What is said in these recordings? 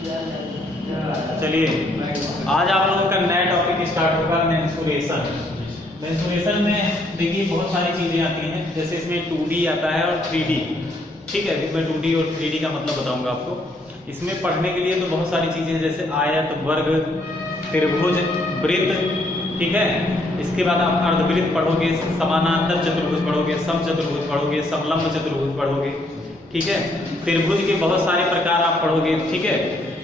चलिए आज आप लोगों का नया टॉपिक स्टार्ट होगा मेंसुरेशन। मेंसुरेशन में देखिए बहुत सारी चीज़ें आती हैं, जैसे इसमें 2D आता है और 3D। ठीक है, मैं 2D और 3D का मतलब बताऊंगा आपको। इसमें पढ़ने के लिए तो बहुत सारी चीज़ें हैं, जैसे आयत, वर्ग, त्रिभुज, वृत्त। ठीक है, इसके बाद आप अर्धवृत्त पढ़ोगे, समानांतर चतुर्भुज पढ़ोगे, समचतुर्भुज पढ़ोगे, समलंब चतुर्भुज पढ़ोगे। ठीक है, त्रिभुज के बहुत सारे प्रकार आप पढ़ोगे। ठीक है,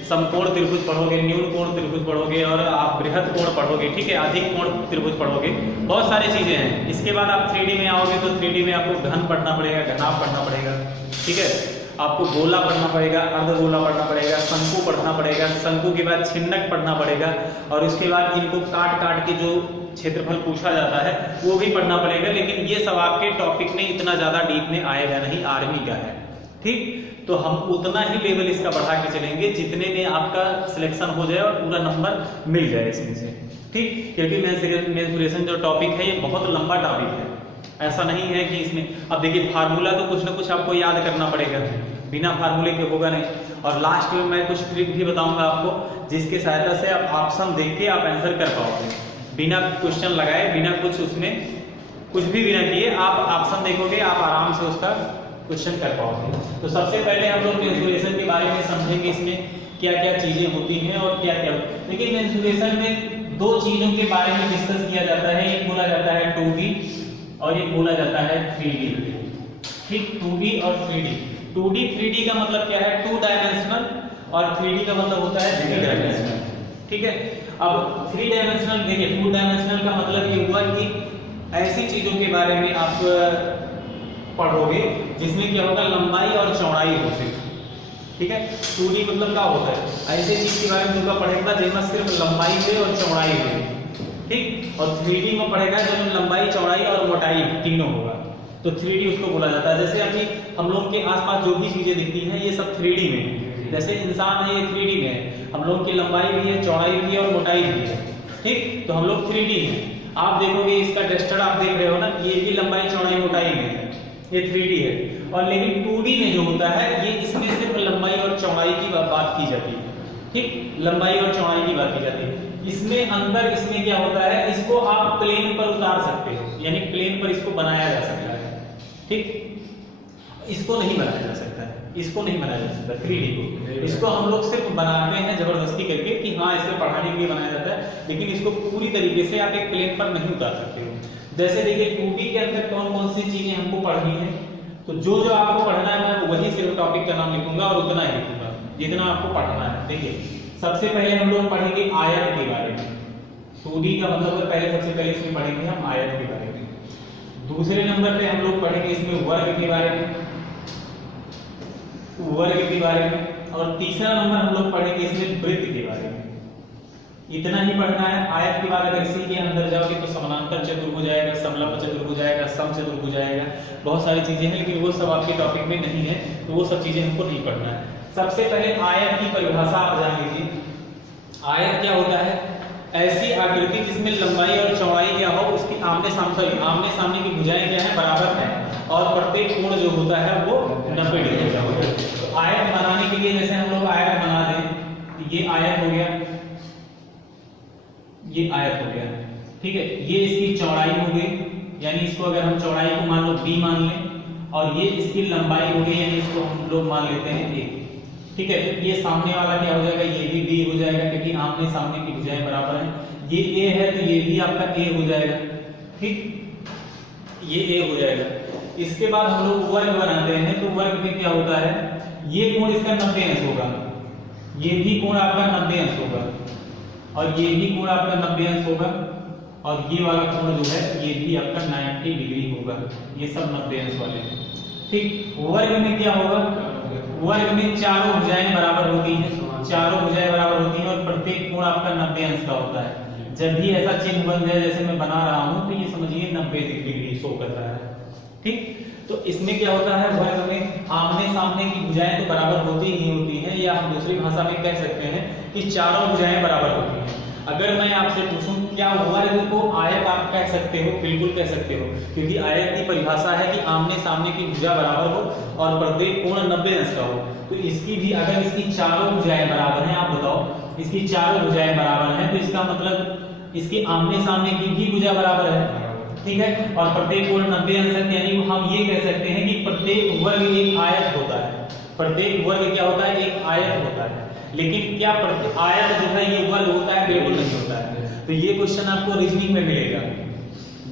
समकोण त्रिभुज पढ़ोगे, न्यून कोण त्रिभुज पढ़ोगे और आप बृहद कोण पढ़ोगे। ठीक है, अधिक कोण त्रिभुज पढ़ोगे। बहुत सारी चीजें हैं। इसके बाद आप 3D में आओगे तो 3D में आपको घन पढ़ना पड़ेगा, घनाभ पढ़ना पड़ेगा। ठीक है, आपको गोला पढ़ना पड़ेगा, अर्धगोला पढ़ना पड़ेगा, शंकु पढ़ना पड़ेगा, शंकु के बाद छिन्नक पढ़ना पड़ेगा और उसके बाद इनको काट काट के जो क्षेत्रफल पूछा जाता है वो भी पढ़ना पड़ेगा। लेकिन ये सब आपके टॉपिक में इतना ज्यादा डीप में आएगा नहीं, आर्मी का है। ठीक, तो हम उतना ही लेवल इसका बढ़ा के चलेंगे जितने में आपका सिलेक्शन हो जाए और पूरा नंबर मिल जाए इसमें से। ठीक, क्योंकि मेंसुरेशन जो टॉपिक है ये बहुत लंबा टॉपिक है। ऐसा नहीं है कि इसमें अब देखिए फार्मूला तो कुछ ना कुछ आपको याद करना पड़ेगा, बिना फार्मूले के होगा नहीं। और लास्ट में मैं कुछ ट्रिक भी बताऊंगा आपको, जिसके सहायता से आप ऑप्शन देख के आप आंसर कर पाओगे, बिना क्वेश्चन लगाए, बिना कुछ उसमें कुछ भी बिना किए आप ऑप्शन देखोगे, आप आराम से उसका क्वेश्चन कर पाओगे। तो सबसे पहले हम लोग मेंसुरेशन के बारे में समझेंगे, इसमें क्या क्या चीजें होती हैं और क्या क्या। लेकिन मेंसुरेशन में दो चीजों के बारे में डिस्कस किया जाता है, एक बोला जाता है 2D और एक बोला जाता है 3D। ठीक, 2D और 3D। 2D 3D का मतलब क्या है, 2 डायमेंशनल, और 3D का मतलब होता है 3 डायमेंशनल। ठीक है, अब 3 डायमेंशनल देखिए, 2 डायमेंशनल का मतलब ये हुआ कि ऐसी चीजों के बारे में आप पढ़ोगे जिसमें क्या होगा, लंबाई और चौड़ाई हो सिर्फ। ठीक है, 2D मतलब क्या होता है, ऐसे चीज के बारे में तुमका पढ़ेगा जिसमें सिर्फ लंबाई है और चौड़ाई है। ठीक, और 3D में पढ़ेगा जब लंबाई, चौड़ाई और मोटाई तीनों होगा, तो 3D उसको बोला जाता है। जैसे अभी हम लोग के आसपास जो भी चीजें दिखती हैं ये सब 3D में है। जैसे इंसान है ये 3D में है, हम लोग की लंबाई भी है, चौड़ाई भी है और मोटाई भी है। ठीक, तो हम लोग 3D है। आप देखोगे इसका टेस्टर आप देख रहे हो ना, ये भी लंबाई, चौड़ाई, मोटाई में है, ये 3D है। और लेकिन 2D में जो होता है ये इसमें सिर्फ लंबाई और चौड़ाई की बात की जाती है। ठीक, लंबाई और चौड़ाई की बात की जाती है। इसमें अंदर इसमें क्या होता है, इसको आप प्लेन पर उतार सकते हो, यानी प्लेन पर इसको बनाया जा सकता है। ठीक, इसको नहीं बनाया जा सकता है, इसको नहीं बनाया जा सकता 3D को। इसको हम लोग सिर्फ बनाते हैं जबरदस्ती करके कि हाँ इसमें पढ़ाने के लिए बनाया जाता है, लेकिन इसको पूरी तरीके से आप एक प्लेन पर नहीं उतार सकते हो। जैसे देखिए 2D के अंदर कौन कौन सी चीजें हमको पढ़नी है, तो जो जो आपको पढ़ना है मैं वही सिर्फ टॉपिक का नाम लिखूंगा और उतना ही लिखूंगा जितना आपको पढ़ना है। देखिए सबसे पहले हम लोग पढ़ेंगे आयत के बारे में। 2D का मतलब है पहले, सबसे पहले इसमें पढ़ेंगे हम आयत के बारे में। दूसरे नंबर पे हम लोग पढ़ेंगे इसमें वर्ग के बारे में, वर्ग के बारे में। और तीसरा नंबर हम लोग पढ़ेंगे इसमें वृत्त के बारे में। इतना ही पढ़ना है। आयत के बाद अगर इसी के अंदर जाओगे तो समानांतर चतुर्भुज आएगा, समलंब चतुर्भुज आएगा, समचतुर्भुज आएगा, बहुत सारी चीजें हैं, लेकिन वो सब आपके टॉपिक में नहीं है, तो वो सब चीजें हमको नहीं पढ़ना है। सबसे पहले आयत की परिभाषा आप जान लीजिए। आयत क्या होता है, ऐसी आकृति जिसमें लंबाई और चौड़ाई क्या हो, उसकी आमने सामने की भुजाएं क्या है, बराबर है, और प्रत्येक कोण जो होता है वो 90 डिग्री का होता है। तो आयत बनाने के लिए जैसे हम लोग आयत बना दें, ये आयत हो गया, ये आयत हो गया। ठीक है, ये इसकी चौड़ाई हो गई, यानी इसको अगर हम चौड़ाई को मान लो b मान लें, और ये इसकी लंबाई हो गई, यानी इसको हम लोग मान लेते हैं a। ठीक है, ये सामने वाला क्या हो जाएगा, ये भी b हो जाएगा, क्योंकि आमने सामने की भुजाएं बराबर हैं। ये a है तो ये भी आपका a हो जाएगा। ठीक, ये a हो जाएगा। इसके बाद हम लोग वर्ग बनाते हैं, तो वर्ग में क्या होता है, ये कोण इसका 90 अंश होगा, ये भी कोण आपका 90 अंश होगा, और ये भी कोण आपका 90 अंश होगा, और ये वाला कोण जो है ये भी आपका 90 डिग्री होगा। ये सब 90 अंश वाले हैं। ठीक, वर्ग में क्या होगा, वर्ग में चारों भुजाएं बराबर होती हैं, चारों भुजाएं बराबर होती हैं, और प्रत्येक कोण आपका 90 अंश का होता है। जब भी ऐसा चिन्ह बन जाए जैसे मैं बना रहा हूं, तो ये समझिए 90 डिग्री शो कर रहा है। ठीक, तो इसमें क्या होता है, वर्ग में आमने सामने की भुजाएं तो बराबर होती ही होती हैं, या हम दूसरी भाषा में कह सकते हैं कि चारों भुजाएं बराबर होती हैं। अगर मैं आपसे पूछूं क्या वर्ग को आयत आप कह सकते हो? बिल्कुल कह सकते हो, क्योंकि आयत की परिभाषा है कि आमने सामने की भुजा बराबर हो और प्रत्येक कोण 90 अंश का हो। तो इसकी भी अगर इसकी चारों भुजाएं बराबर हैं, आप बताओ इसकी चारों भुजाएं बराबर हैं, तो इसका मतलब इसकी आमने सामने की भी भुजा बराबर है, ठीक है। और प्रत्येक कोण 90 अंश है, यानी हम ये कह सकते हैं कि प्रत्येक वर्ग एक आयत होता है। प्रत्येक वर्ग क्या होता है? एक आयत होता है। लेकिन क्या आयत जो है ये वर्ग होता है? बिल्कुल नहीं होता है। तो ये क्वेश्चन आपको रीजनिंग में मिलेगा,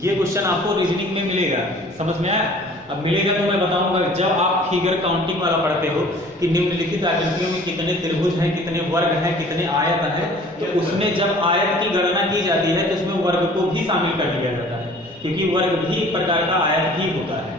ये क्वेश्चन आपको रीजनिंग में मिलेगा, समझ में आया? अब मिलेगा तो मैं बताऊंगा जब आप फिगर काउंटिंग वाला पढ़ते हो कि निम्नलिखित आकृतियों में कितने त्रिभुज हैं, कितने वर्ग हैं, कितने आयत हैं, तो उसमें जब आयत की गणना की जाती है तो उसमें वर्ग को भी शामिल कर लिया जाता है, क्योंकि वर्ग भी एक प्रकार का आयत ही होता है।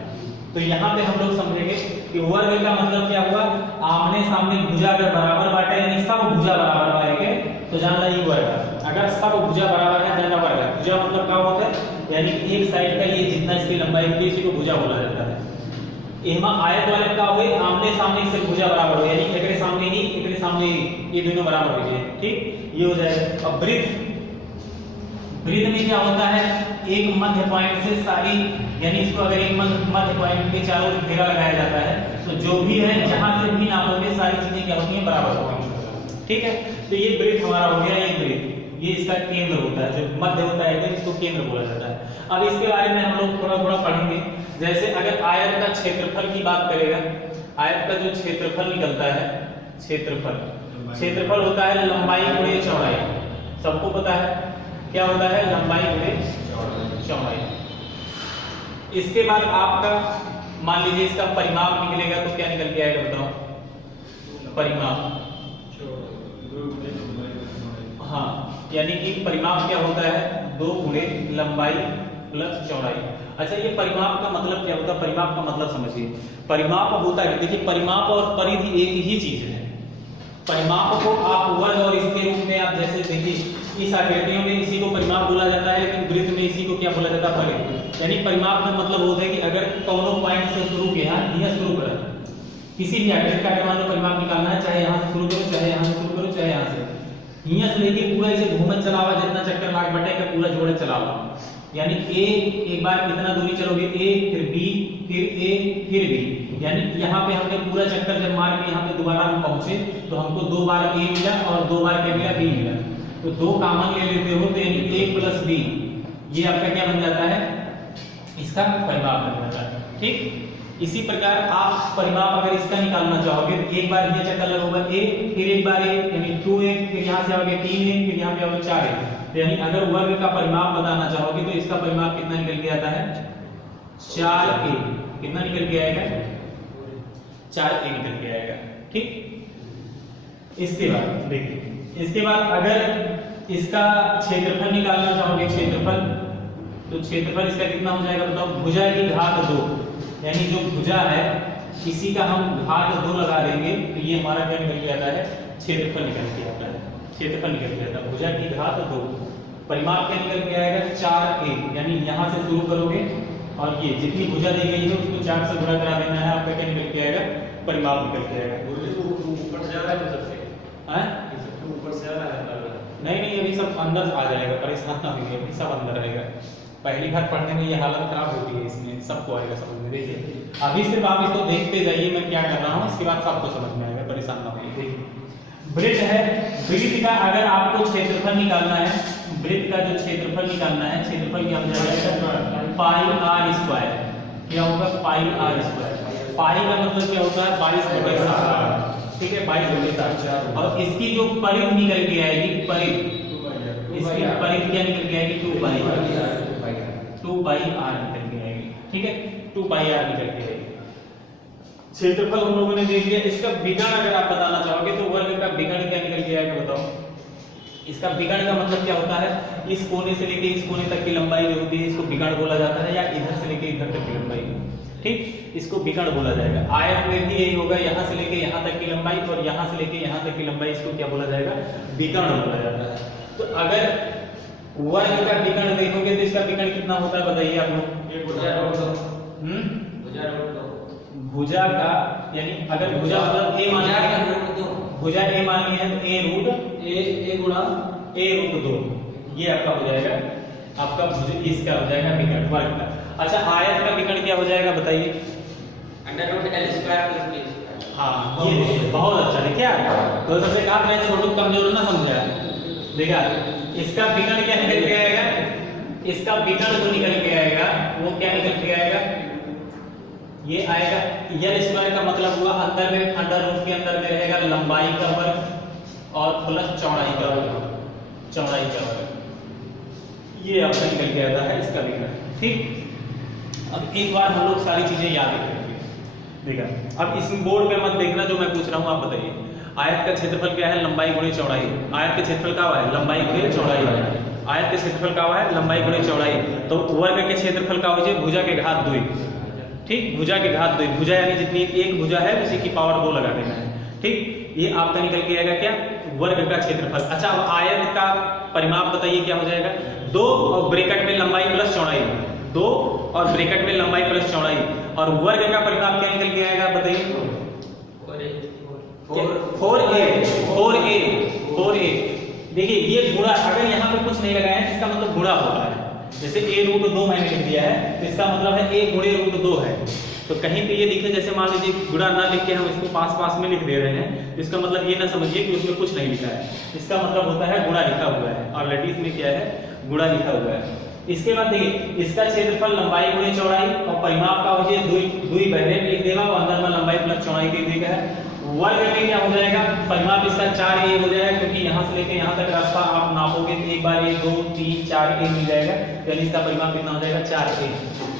तो यहाँ पे हम लोग समझेंगे कि वर्ग का मतलब क्या हुआ? आमने सामने भुजा अगर बराबर बांटे यानी सब भुजा बराबर बांटेंगे तो जान ला ये वर्ग है। अगर सब भुजा बराबर है जान ला वर्ग है। भुजा मतलब क्या होता है? यानी एक साइड का ये जितना इसकी लंबाई होती है इसी को भुजा बोला जाता है। एमा आयत वाले का हुए आमने सामने से भुजा बराबर हो, यानी एकरे सामने ही एकरे सामने ही, ये दोनों बराबर हो जाए, ठीक, ये हो जाएगा। अब वृत्त, वृत्त में क्या होता है? एक मध्य पॉइंट से सारी, यानी इसको अगर एक मध्य पॉइंट के चारों ओर घेरा लगाया जाता है तो जो भी है जहां से भी नापोगे सारी चीजें क्या होती हैं? बराबर होती, ठीक है। तो ये वृत्त हमारा हो गया एक वृत्त, ये इसका केंद्र होता है, जो मध्य होता है तो इसको केंद्र बोला जाता है। अब इसके बारे में हम लोग थोड़ा थोड़ा पढ़ेंगे। जैसे अगर आयत का क्षेत्रफल की बात करेगा, आयत का जो क्षेत्रफल निकलता है, क्षेत्रफल होता है लंबाई गुणे चौड़ाई। सबको पता है क्या होता है? लंबाई गुणे चौड़ाई। इसके बाद आपका मान लीजिए इसका परिमाप निकलेगा तो क्या निकल के आएगा बताओ? परिमाप, हाँ, यानी कि परिमाप क्या होता है? 2 गुणे लंबाई प्लस चौड़ाई। अच्छा, ये परिमाप का मतलब क्या होता है? परिमाप का मतलब समझिए, परिमाप होता है, देखिए परिमाप और परिधि एक ही चीज है। परिमाप को आप वर्ग और इसके रूप में आप जैसे देखिए इस आकृतियों में इसी को परिमाप बोला जाता है, लेकिन वृत्त में इसी को क्या बोला जाता है? परिधि। यानी परिमाप का मतलब होता है कि अगर कोनो पॉइंट से शुरू किया, यह शुरू करा, किसी भी आकृति का अगर मान लो परिमाप निकालना है, चाहे यहाँ से शुरू करो, चाहे यहाँ से शुरू करो, चाहे यहाँ से, यहाँ से लेके पूरा इसे घूमत चलावा, जितना चक्कर लाग बटे का पूरा जोड़े चलावा। यानी ए एक बार कितना दूरी चलोगे? ए, फिर बी, फिर ए, फिर बी, यानी यहाँ पे हमने पूरा चक्कर जब मार के यहाँ पे दोबारा हम पहुंचे तो हमको 2 बार ए मिला और 2 बार क्या मिला? बी मिला। तो 2 कॉमन ले लेते हो तो यानी a प्लस बी, ये आपका क्या बन जाता है? इसका परिमाप बन जाता है, ठीक। इसी प्रकार आप परिमाप अगर इसका निकालना चाहोगे तो एक बार ये चक्कर लगोगा a, फिर एक बार a यानी 2a, फिर यहाँ से आओगे 3a, फिर यहाँ पे आओगे 4a। तो यानी अगर वर्ग का परिमाप बताना चाहोगे तो इसका परिमाप कितना निकल के आता है? 4a। कितना निकल के आएगा? 4a निकल के आएगा, ठीक। इसके बाद देखिए, इसके बाद अगर इसका क्षेत्रफल निकालना चाहोगे, क्षेत्रफल, तो क्षेत्रफल इसका कितना हो जाएगा बताओ? भुजा की घात 2, यानी जो भुजा है इसी का हम घात 2 लगा देंगे तो ये हमारा क्या निकल के आता है? क्षेत्रफल निकल के आता है, क्षेत्रफल निकल के आता है। भुजा की घात 2, परिमाप क्या निकल के आएगा? 4a, यानी यहाँ से शुरू करोगे और ये जितनी भुजा दी गई है उसको 4 से गुणा करा देना है, आपका क्या निकल के आएगा? परिमाप निकल के आएगा। ऊपर से आ रहा है सबसे, ऊपर से आ रहा है, नहीं, अभी सब अंदर आ जाएगा, परेशान ना होइए, अभी सब अंदर रहेगा। पहली बार पढ़ने में ये हालत खराब होती है, इसमें सबको आएगा समझ में। देखिए अभी सिर्फ आप इसको देखते जाइए मैं क्या कर रहा हूँ, इसके बाद सबको समझ में आएगा, परेशान ना होइए। देखिए वृत्त है, वृत्त का अगर आपको क्षेत्रफल निकालना है, वृत्त का जो क्षेत्रफल निकालना है, क्षेत्रफल क्या हो जाएगा? पाई आर स्क्वायर। क्या होगा? पाई आर स्क्वायर। पाई का मतलब क्या होता है? 22/7, ठीक है, 22/7। और इसकी जो परिधि निकल के आएगी, परिधि, इसकी परिधि क्या निकल के आएगी? 2 पाई आर निकल के आएगी, ठीक है, 2 पाई आर निकल के आएगी। क्षेत्रफल हम लोगों ने देख लिया। इसका विकर्ण अगर आप बताना चाहोगे तो वर्ग का विकर्ण क्या निकल के आएगा बताओ? इसका विकर्ण का मतलब क्या होता है? इस कोने से लेके इस कोने तक की लंबाई जो होती है इसको विकर्ण बोला जाता है, या इधर से लेके इधर तक की लंबाई, ठीक, इसको विकर्ण बोला जाएगा। आयत में भी यही होगा, यहाँ से लेके यहाँ तक की लंबाई और यहाँ से लेके यहाँ तक की लंबाई, इसको क्या बोला जाएगा? विकर्ण बोला जाता है। तो अगर वर्ग का विकर्ण देखोगे तो इसका विकर्ण कितना होता है बताइए आप लोग? भुजा का, यानी अगर भुजा मतलब a मान लिया, भुजा a मान लिया है तो a रूट a गुणा a√2, ये आपका हो जाएगा आपका इसका हो जाएगा विकर्ण वर्ग का। अच्छा आयत का विकर्ण क्या हो जाएगा बताइए? √L² हाँ ये बहुत अच्छा देखिए तो सबसे कहा मैं छोटू कमजोर ना समझा देखा इसका विकर्ण क्या निकल के आएगा? इसका विकर्ण जो निकल के आएगा वो क्या निकल के आएगा? ये आएगा L² का मतलब हुआ अंदर में अंडर रूट के अंदर में रहेगा लंबाई का वर्ग और प्लस चौड़ाई का वर्ग, चौड़ाई का वर्ग, ये आपका निकल के आता है इसका विकर्ण। ठीक, अब एक बार हम लोग सारी चीजें याद रखेंगे। देखा अब इस बोर्ड पे मत देखना जो मैं पूछ रहा हूँ, आप बताइए आयत का क्षेत्रफल क्या है? लंबाई गुणे चौड़ाई। आयत का क्षेत्रफल क्या हुआ है? लंबाई गुणे चौड़ाई। आयत का क्षेत्रफल क्या हुआ है? लंबाई गुणे चौड़ाई। तो वर्ग के क्षेत्रफल का हो जाए भुजा के घात 2। ठीक, भुजा के घात 2, भुजा यानी जितनी एक भुजा है उसी की पावर 2 लगा देना है। ठीक, ये आपका निकल के आएगा क्या? वर्ग का क्षेत्रफल। अच्छा अब आयत का परिमाप बताइए क्या हो जाएगा? 2 और ब्रैकेट में लंबाई प्लस चौड़ाई, 2 और ब्रैकेट में लंबाई प्लस चौड़ाई, और वर्ग का परिमाप क्या निकल के आएगा बताइए? 4a। देखिए ये गुणा, अगर यहाँ पे कुछ नहीं लगाया है इसका मतलब गुणा होता है। जैसे a√2 मैंने लिख दिया है तो इसका मतलब है a गुणे √2 है। तो कहीं पे ये दिखे जैसे मान लीजिए गुणा ना लिख के हम इसको पास में लिख दे रहे हैं, इसका मतलब ये ना समझिए कि उसमें कुछ नहीं लिखा है, इसका मतलब होता है गुणा लिखा हुआ है, और लेडीज में क्या है? गुणा लिखा हुआ है। इसके बाद देखिए इसका क्षेत्रफल लंबाई गुणे चौड़ाई और परिमाप का हो जाए 2 पहले लिख देगा और अंदर में लंबाई प्लस चौड़ाई के देगा है। वर्ग में क्या हो जाएगा? परिमाप इसका 4a हो जाएगा, क्योंकि यहाँ से लेके यहाँ तक रास्ता आप नापोगे तो एक बार 1 2 3 4a मिल जाएगा, यानी इसका परिमाप कितना हो जाएगा? 4a।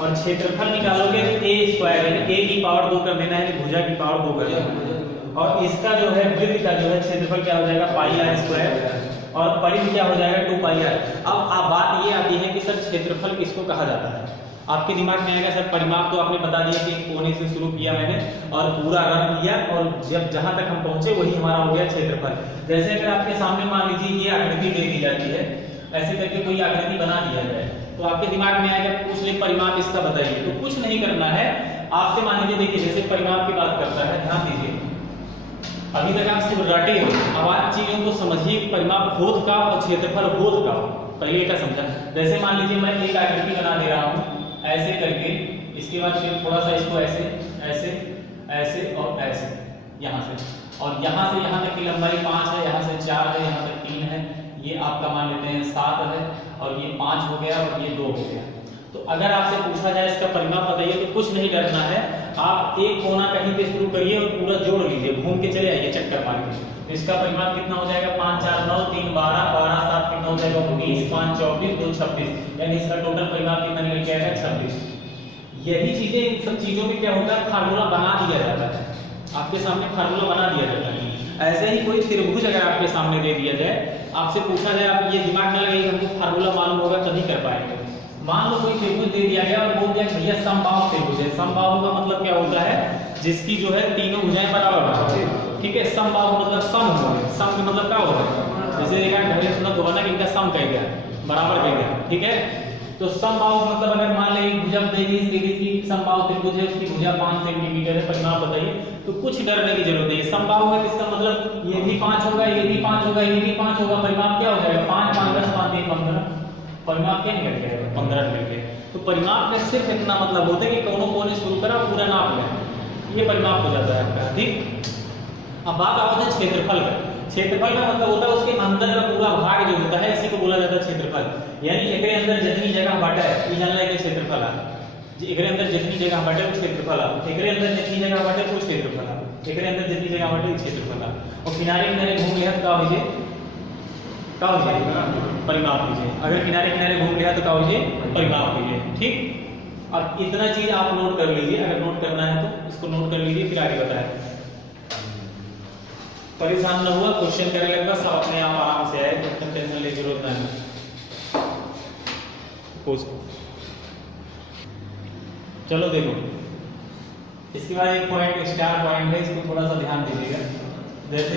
और क्षेत्रफल निकालोगे तो a² यानी a की पावर 2 कर देना है, भुजा की पावर 2 कर देना है। और इसका जो है वृत्त का जो है क्षेत्रफल क्या हो जाएगा? πr² और परिधि क्या हो जाएगा? 2πr। अब बात ये आती है कि सर क्षेत्रफल किसको कहा जाता है? आपके दिमाग में आएगा सर परिमाप तो आपने बता दिया कि एक कोने से शुरू किया मैंने और पूरा रन किया और जब जहां तक हम पहुंचे वही हमारा हो गया क्षेत्रफल। जैसे अगर आपके सामने मान लीजिए ये आकृति दे दी जाती है, ऐसे करके कोई आकृति बना दिया जाए तो आपके दिमाग में आएगा पूछ ले परिमाप इसका बताइए। तो कुछ नहीं करना है आपसे, मान लीजिए देखिए जैसे परिमाप की बात करता है, ध्यान दीजिए अभी तक आप सिर्फ रटे हो, अब आज चीजों को समझिए कि परिमाप होद का और क्षेत्रफल होद का। पहले क्या समझा? जैसे मान लीजिए मैं एक आकृति बना दे रहा हूँ ऐसे करके, इसके बाद फिर थोड़ा सा इसको ऐसे ऐसे ऐसे और ऐसे यहाँ से, और यहाँ से यहाँ तक की लंबाई 5 है, यहाँ से 4 है, यहाँ तक 3 है, ये आपका मान लेते हैं 7 है, और ये 5 हो गया और ये 2 हो गया। तो अगर आपसे पूछा जाए इसका परिमाप बताइए तो कुछ नहीं करना है, आप एक कोना कहीं पे शुरू करिए और पूरा जोड़ लीजिए, घूम के चले आइए चक्कर मार के। तो इसका परिमाप कितना हो जाएगा? 5 4 9 3 12 12 7 कितना हो जाएगा? 19 5 24 2 26, यानी इसका टोटल परिमाप कितना निकल के आएगा? 26। यही चीजें इन सब चीजों में क्या होता है? फार्मूला बना दिया जाता है, आपके सामने फार्मूला बना दिया जाता है। ऐसे ही कोई त्रिभुज अगर आपके सामने दे दिया जाए, आपसे पूछा जाए, आप ये दिमाग में लगाइए हमको फार्मूला मालूम होगा तभी कर पाएंगे। मान लो कोई त्रिभुज दे दिया गया और बोल दिया भैया समबाहु त्रिभुज है। समबाहु का मतलब क्या होता है? जिसकी जो है तीनों भुजाएं बराबर हो, ठीक है। समबाहु मतलब सम हो, सम का मतलब क्या होता है? जैसे देखा ढले सुना दोबारा कि इनका सम कह गया, बराबर कह गया, ठीक है। तो समबाहु मतलब अगर मान लें भुजा की समबाहु त्रिभुज है, उसकी भुजा 5 सेंटीमीटर है, परिमाप बताइए। तो कुछ डरने की जरूरत नहीं है। समबाहु है इसका मतलब ये भी 5 होगा, ये भी 5 होगा, ये भी 5 होगा, परिमाप क्या हो जाएगा? 5 5 10 5 3 15, परिमाप क्या निकल के आएगा? 15 निकल के। तो परिमाप में सिर्फ इतना मतलब होता है कि कौनों कोने शुरू करा पूरा नाप लें, ये परिमाप हो जाता है आपका, ठीक। अब बात आती है क्षेत्रफल का। क्षेत्रफल का मतलब होता है उसके अंदर का पूरा भाग जो होता है, इसी को बोला जाता है क्षेत्रफल। यानी एकरे अंदर जितनी जगह बांटा है ये जानना है कि क्षेत्रफल है। एकरे अंदर जितनी जगह बांटे वो क्षेत्रफल है, एकरे अंदर जितनी जगह बांटे वो क्षेत्रफल है, एकरे अंदर जितनी जगह बांटे वो क्षेत्रफल है। और किनारे किनारे घूम लिया तो क्या हो जाए? क्या हो जाए? परिमाप लीजिए। अगर किनारे किनारे घूम लिया तो क्या हो जाए? परिमाप लीजिए, ठीक। अब इतना चीज आप नोट कर लीजिए, अगर नोट करना है तो इसको नोट कर लीजिए, फिर आगे बताएं। परेशान न हुआ, क्वेश्चन करने लगेगा सब अपने आप आराम से आए, तो टेंशन लेने की जरूरत नहीं। चलो देखो, इसके बाद एक पॉइंट स्टार पॉइंट है, इसको थोड़ा सा ध्यान दीजिएगा। जैसे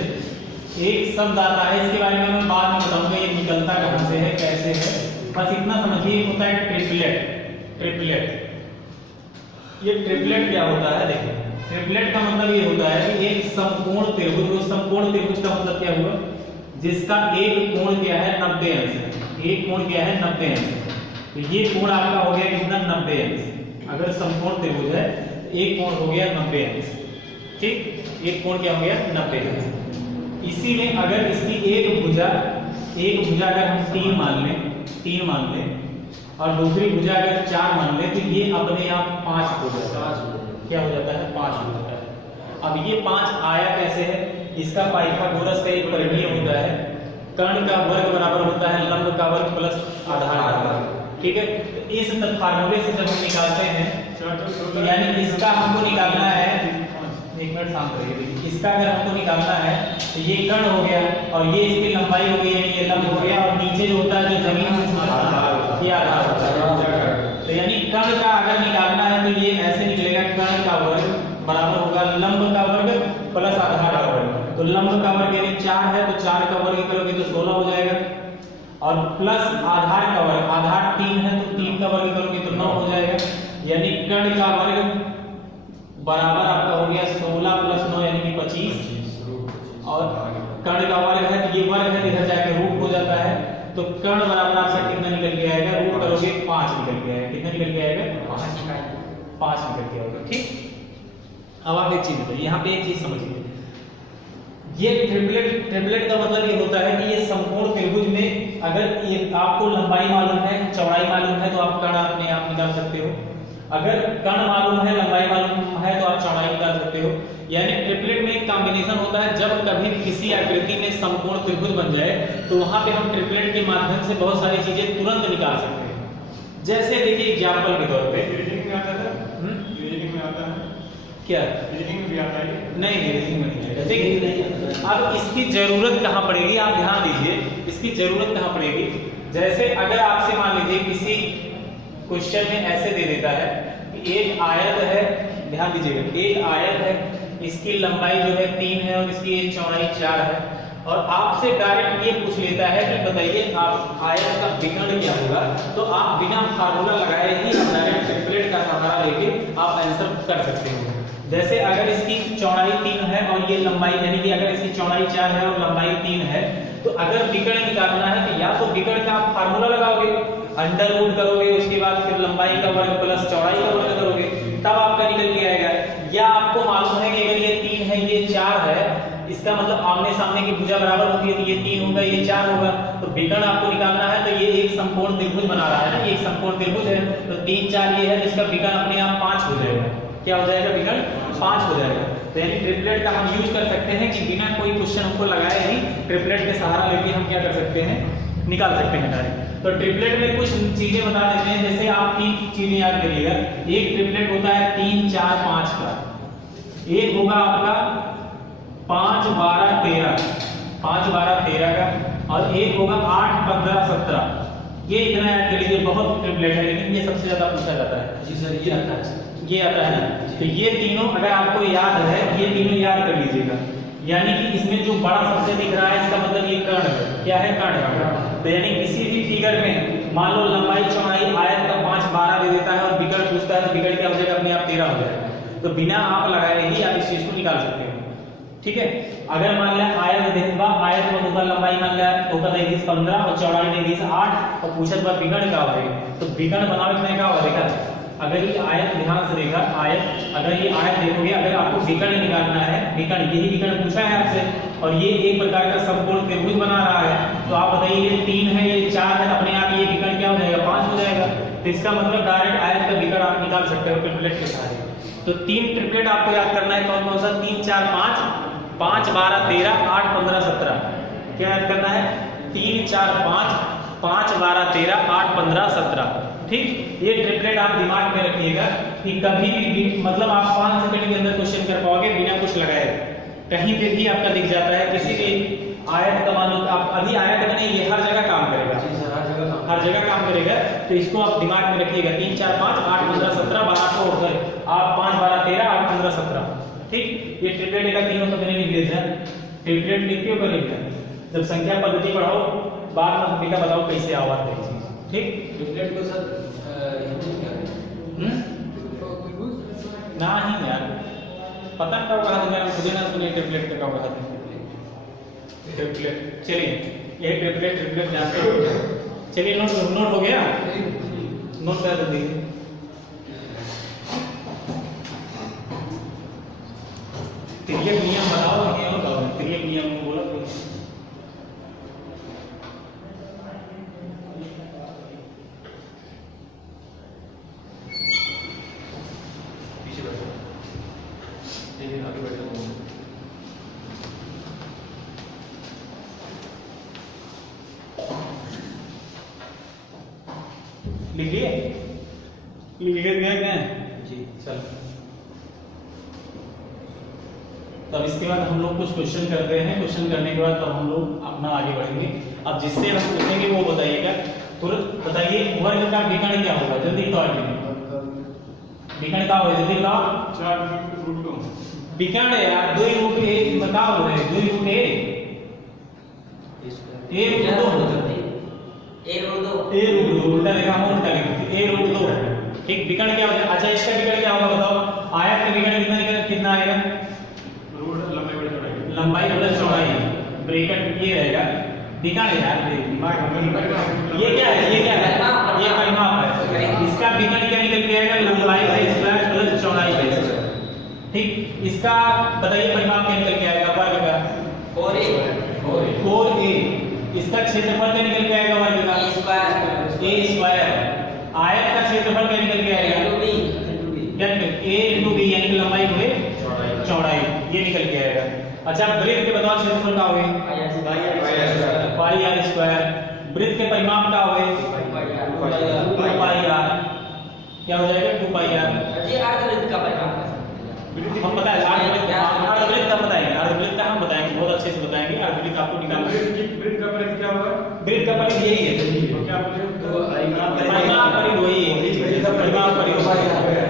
एक शब्द आता है, इसके बारे में मैं बाद में बताऊंगा ये निकलता कहां से है, कैसे है, बस इतना समझिए। होता है ट्रिपलेट। ट्रिपलेट, ये ट्रिपलेट क्या होता है? देखिए ट्रिपलेट का मतलब ये होता है कि एक संपूर्ण त्रिभुज, समपूर्ण त्रिभुज का मतलब क्या हुआ? जिसका एक कोण क्या है 90 अंश है। एक कोण क्या है 90 अंश। तो ये कोण आपका हो गया कितना 90 अंश। अगर समकोण त्रिभुज है तो एक कोण हो गया 90 अंश। ठीक, एक कोण क्या हो गया 90 अंश। इसी में अगर इसकी एक भुजा अगर हम 3 मान लें और दूसरी भुजा अगर 4 मान लें तो ये अपने आप 5 हो जाता है। क्या हो जाता है 5 हो जाता है। अब ये 5 आया कैसे है, इसका पाइथागोरस का एक परिमेय होता है, कर्ण का वर्ग बराबर होता है लंब का वर्ग प्लस आधार का वर्ग। ठीक है, तो इस फार्मूले से जब हम निकालते हैं यानी इसका हमको निकालना है, एक मिनट शांत रहिए, देखिए इसका अगर हमको निकालना है तो ये कर्ण हो गया और ये इसकी लंबाई हो गई यानी ये लंब हो गया और नीचे जो होता है जो जमीन से ये आधार होता है। तो यानी कर्ण का अगर निकालना है तो ये ऐसे निकलेगा, कर्ण का वर्ग बराबर होगा लंब का वर्ग प्लस आधार का वर्ग। तो लंब का वर्ग यानी 4 है तो 4 का वर्ग करोगे तो 16 हो जाएगा और प्लस आधार का वर्ग, आधार 3 है तो 3 का वर्ग करोगे तो 9 हो जाएगा। यानी कर्ण का वर्ग बराबर आपका हो गया 16 प्लस 9 यानी कि 25 और कर्ण का वर्ग है तो ये वर्ग है इधर जाके रूट हो जाता है। तो कर्ण बराबर आपका कितना निकल के आएगा, रूट करोगे 5 निकल के आएगा। कितना निकल के आएगा 5 निकल के आएगा। ठीक, अब आप एक चीज बताइए, यहाँ पे एक चीज समझिए, ये ट्रिपलेट का मतलब ये होता है कि ये समकोण त्रिभुज में अगर ये आपको लंबाई मालूम है चौड़ाई मालूम है तो आप कर्ण अपने आप निकाल सकते हो। अगर कर्ण मालूम है लंबाई मालूम है तो आप चौड़ाई निकाल सकते हो। यानी ट्रिपलेट में एक कॉम्बिनेशन होता है, जब कभी किसी आकृति में समकोण त्रिभुज बन जाए तो वहां पे हम ट्रिपलेट के माध्यम से बहुत सारी चीजें तुरंत निकाल सकते हैं। जैसे देखिए एग्जांपल के तौर पे क्या नहीं रीजनिंग में नहीं आएगा। देखिए अब इसकी जरूरत कहाँ पड़ेगी, आप ध्यान दीजिए इसकी जरूरत कहाँ पड़ेगी। जैसे अगर आपसे मान लीजिए किसी क्वेश्चन में ऐसे दे देता है कि एक आयत है, ध्यान दीजिएगा एक आयत है, इसकी लंबाई जो है 3 है और इसकी चौड़ाई 4 है और आपसे डायरेक्ट ये पूछ लेता है कि बताइए आप आयत का विकर्ण क्या होगा, तो आप बिना फार्मूला लगाए ही डायरेक्ट ट्रिपलेट का सहारा लेके आप आंसर कर सकते हो। जैसे अगर इसकी चौड़ाई 3 है और ये लंबाई यानी कि अगर इसकी चौड़ाई 4 है और लंबाई 3 है तो अगर विकर्ण निकालना है तो या तो विकर्ण का आप फार्मूला लगाओगे, अंडर रूट करोगे, उसके बाद फिर लंबाई का वर्ग प्लस चौड़ाई का वर्ग करोगे, तब आपका निकल के आएगा। या आपको मालूम है कि अगर ये 3 है ये 4 है, इसका मतलब आमने सामने की भुजा बराबर होती है तो ये 3 होगा ये 4 होगा, तो विकर्ण आपको निकालना है तो ये एक समकोण त्रिभुज बना रहा है ना, ये एक समकोण त्रिभुज है तो 3 4 ये है जिसका विकर्ण अपने आप 5 हो जाएगा। क्या हो जाएगा विकर्ण 5 हो जाएगा। तो यानी ट्रिपलेट का हम यूज कर सकते हैं कि बिना कोई क्वेश्चन हमको लगाए ही ट्रिपलेट के सहारा लेके हम क्या कर सकते हैं निकाल सकते हैं डायरेक्ट। तो ट्रिपलेट में कुछ चीजें बता देते हैं, जैसे आप 3 चीजें याद करिएगा। एक ट्रिपलेट होता है 3 4 5 का, एक होगा आपका 5 12 13 का और एक होगा 8 15 17। ये इतना याद कर लीजिए, बहुत ट्रिपलेट है लेकिन ये सबसे ज्यादा पूछा जाता है। जी सर ये आता है ना। तो ये तीनों अगर आपको याद है ये तीनों याद कर लीजिएगा। यानी कि इसमें जो बड़ा सबसे दिख रहा है इसका मतलब ये कर्ण है। क्या है कर्ण। तो यानी किसी भी फिगर में मान लो लंबाई चौड़ाई आयत का 5 12 दे देता है और विकर्ण पूछता है तो विकर्ण क्या हो जाएगा अपने आप 13 हो जाएगा। तो बिना आप लगाए ही आप इस चीज को निकाल सकते हो। ठीक है, अगर मान लिया आयत देखबा आयत में होगा लंबाई मान लिया होगा 15 और चौड़ाई 8 और पूछत बा विकर्ण का होगा तो विकर्ण बनावे में क्या होगा देखा। अगर ये आयत ध्यान से देखा आयत, अगर ये आयत देखोगे अगर आपको विकर्ण निकालना है, विकर्ण यही विकर्ण पूछा है आपसे और ये एक प्रकार का समकोण त्रिभुज बना रहा है तो आप बताइए ये 3 है ये 4 है, अपने आप ये विकर्ण क्या हो जाएगा 5 हो जाएगा। तो इसका मतलब डायरेक्ट आयत का विकर्ण आप निकाल सकते हो ट्रिपलेट के सहारे। तो 3 ट्रिपलेट आपको याद करना है, कौन कौन सा 3 4 5 5 12 13 8 15 17। क्या याद करना है 3 4 5 5 12 13 8 15 17। ठीक, ये ट्रिपलेट आप दिमाग में रखिएगा कि कभी भी मतलब आप 5 सेकंड के अंदर क्वेश्चन कर पाओगे बिना कुछ लगाए। कहीं पे भी आपका दिख जाता है किसी भी आयत का मान लो आप अभी आयत में नहीं, ये हर जगह काम करेगा, हर जगह काम करेगा। तो इसको आप दिमाग में रखिएगा 3 4 5 8 15 17 12 को आप 5 12 13 8 15 17। ठीक, ये ट्रिपलेट का तीनों तो मैंने लिख दिया। ट्रिपलेट लिखियो कर लिखना, जब संख्या पद्धति पढ़ाओ बाद में बेटा बताओ कैसे आवाज है। ठीक, ट्रिपलेट को सर ना ही यार पता कब कहा था, मैं खुद ना सुने ट्रिपलेट का कब कहा था। ट्रिपलेट। चलिए ये ट्रिपलेट ट्रिपलेट जानते हो। चलिए नोट हो गया, नोट कर दीजिए। तिर्यक नियम बताओ, नियम बताओ, तिर्यक नियम बोलो। पीछे बैठो, नहीं आगे बैठो। लिख लिए? लिख दिया क्या जी चल। तो अब इसके बाद हम लोग कुछ क्वेश्चन करते हैं। क्वेश्चन करने के बाद तब हम लोग अपना आगे बढ़ेंगे। अब जिससे हम पूछेंगे वो बताइएगा, तुरंत बताइए वर्ग का विकर्ण क्या होगा, जल्दी बताओ। विकर्ण का होगा, जल्दी बताओ। 4√2 विकर्ण यार 2√a बताओ, हो रहे 2√a a√2 उल्टा लिखा हूं, उल्टा लिखा a√2। ठीक, विकर्ण क्या होता है? अच्छा इसका विकर्ण क्या होगा बताओ। आयत का विकर्ण कितना आएगा? लंबाई प्लस चौड़ाई, ब्रैकेट ये रहेगा। विकर्ण यार ये क्या है? ये क्या है? ये परिमाप है। इसका विकर्ण क्या निकल के आएगा? लंबाई का स्क्वायर प्लस चौड़ाई का स्क्वायर। ठीक, इसका बताइए परिमाप क्या निकल के आएगा वर्ग का? 4a। इसका क्षेत्रफल क्या निकल के आएगा वर्ग का? a square. आयत का क्षेत्रफल क्या निकल के आएगा? क्या निकल? a × b यानी कि लंबाई हुए चौड़ाई, ये निकल के आएगा। अच्छा वृत्त के बताओ क्षेत्रफल का होगा? पाई आर स्क्वायर। वृत्त के परिमाप का होगा? 2 पाई आर। क्या हो जाएगा? 2 पाई आर। हम पता है अर्धवृत्त का बताएंगे, अर्धवृत्त का हम बताएंगे, बहुत अच्छे से बताएंगे। अर्धवृत्त आपको निकालना है। वृत्त का परिधि क्या होगा? वृत्त का परिधि यही है, तो क्या बोले? परिमाप परिधि वही है, परिमाप परिधि।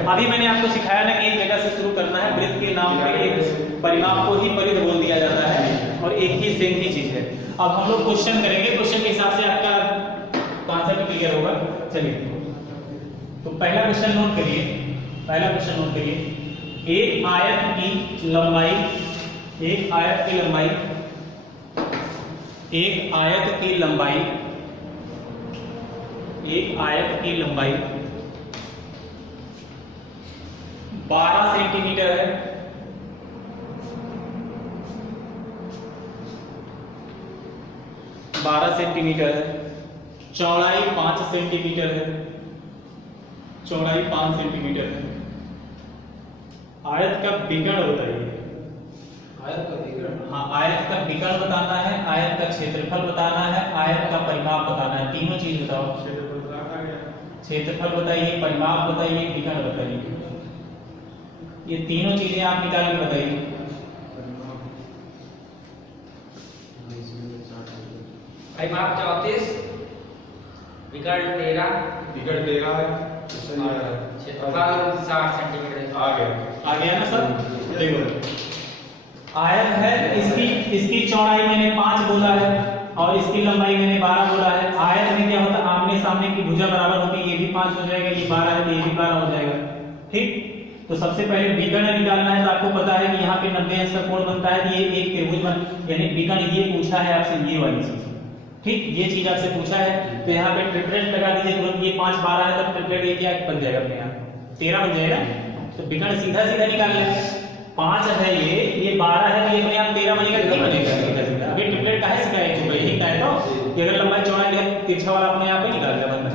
अभी मैंने आपको सिखाया ना कि एक जगह से शुरू करना है। वृत्त के नाम पे एक परिमाप को ही परिधि बोल दिया जाता है और एक ही सेम ही चीज है। अब हम लोग क्वेश्चन करेंगे, क्वेश्चन के हिसाब से आपका कॉन्सेप्ट क्लियर होगा। चलिए तो पहला क्वेश्चन नोट करिए, पहला क्वेश्चन नोट करिए। एक आयत की लंबाई, एक आयत की लंबाई, एक आयत की लंबाई, एक आयत की लंबाई 12 सेंटीमीटर है। सेंटीमीटर है। चौड़ाई 5 सेंटीमीटर है, चौड़ाई 5 सेंटीमीटर है। आयत का विकर्ण बताइए। आयत का विकर्ण? हाँ, आयत का विकर्ण बताना है, आयत का क्षेत्रफल बताना है, आयत का परिमाप बताना है। तीनों चीज बताओ। क्षेत्रफल बताइए, परिमाप बताइए, विकर्ण बताइए। ये तीनों चीजें आप निकाल के बताइए। परिमाप 34, विकर्ण 13, विकर्ण 13 है, क्षेत्रफल 60 सेंटीमीटर। आ गया। आ गया ना सर? देखो आयत है, इसकी चौड़ाई मैंने 5 बोला है और इसकी लंबाई मैंने 12 बोला है। आयत में क्या होता है? आमने सामने की भुजा बराबर होती है, ये भी 5 हो जाएगा, ये 12 है तो ये भी 12 हो जाएगा। ठीक, तो सबसे पहले विकर्ण निकालना है। तो आपको पता है कि यहाँ पे 90 अंश का कोण बनता है, तो ये एक त्रिभुज बन, यानी विकर्ण ये पूछा है आपसे, ये वाली चीज। ठीक, ये चीज आपसे पूछा है तो यहाँ पे ट्रिपलेट लगा दीजिए तुरंत। ये 5 12 है तो ट्रिपलेट ये क्या बन जाएगा अपने यहाँ? 13 बन जाएगा। तो विकर्ण सीधा सीधा निकाल लेंगे। 5 है ये 12 है तो ये अपने आप 13 बनेगा। नहीं बनेगा सीधा सीधा। अभी ट्रिपलेट काहे सिखाया चुका है? यही का है तो कि अगर लंबाई चौड़ाई है तिरछा वाला अपने आप ही निकाल लेगा बंदा।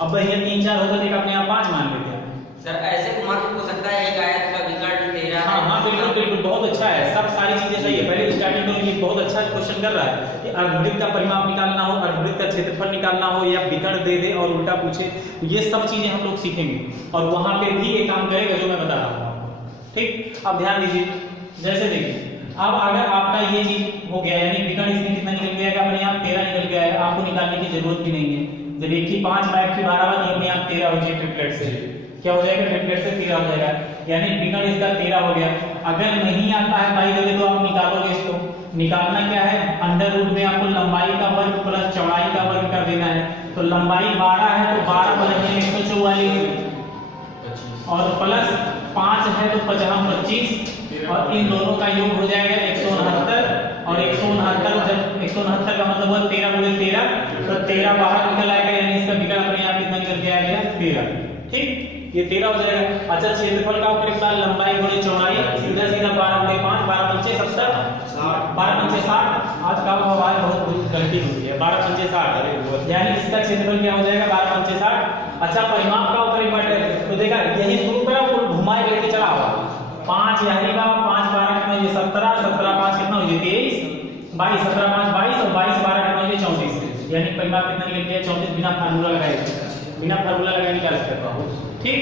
अब भैया 3 4 होता तो अपने आप 5 मान लेते हैं। सर ऐसे घुमा के हो सकता है एक आयत का विकर्ण 13 है। हाँ बिल्कुल बिल्कुल, बहुत अच्छा है, सब सारी चीजें सही है। पहले स्टार्टिंग में ये बहुत अच्छा क्वेश्चन कर रहा है कि अर्धवृत्त का परिमाप निकालना हो, अर्धवृत्त का क्षेत्रफल निकालना हो या विकर्ण दे दे और उल्टा पूछे, तो ये सब चीजें हम लोग सीखेंगे और वहां पे भी ये काम करेगा जो मैं बता रहा हूँ आपको। ठीक, अब ध्यान दीजिए। जैसे देखिए अब अगर आपका ये चीज हो गया, यानी विकर्ण इसमें कितना निकल के आएगा? अपने आप 13 निकल के आएगा, आपको निकालने की जरूरत भी नहीं है। जब एक ही 5 बाय की 12 बार अपने आप 13 हो जाए, ट्रिपलेट से क्या हो जाएगा? ट्रिपलेट से 13 हो जाएगा, यानी विकर्ण इसका 13 हो गया। अगर नहीं आता है भाई देवे तो आप निकालोगे इसको। निकालना क्या है? अंडर रूट में आपको लंबाई का वर्ग प्लस चौड़ाई का वर्ग कर देना है। तो लंबाई 12 है तो 12 बनेगा 144 और प्लस 5 है तो 25 और इन दोनों का योग हो जाएगा 169 और 169 जब 169 का मतलब हुआ 13 गुणे 13, तो 13 बाहर निकल आएगा, यानी इसका विकर्ण अपने आप कितना निकल के आ गया 13। ठीक, ये 13 हो जाएगा। अच्छा, क्षेत्रफल का ऊपर कितना, लंबाई गुणे चौड़ाई, सीधा सीधा 12 गुणे 5, 12 पंचे 70, 12 पंचे 60। आज का हवा बहुत गलती हुई है, 12 पंचे 60, यानी इसका क्षेत्रफल क्या हो जाएगा 12 पंचे 60। अच्छा, परिमाप का ऊपर इंपॉर्टेंट, तो देखा यही शुरू करा और घुमाए लेके चला हुआ 5, यानी का 5 12 कितना ये 17, 17 5 कितना हो ये 23, 22 17 5 22 और 22 12 कितना हो ये 34, यानी परिमाप कितना निकल गया 34, बिना फार्मूला लगाए, बिना फार्मूला लगाए निकाल सकता हूं। ठीक,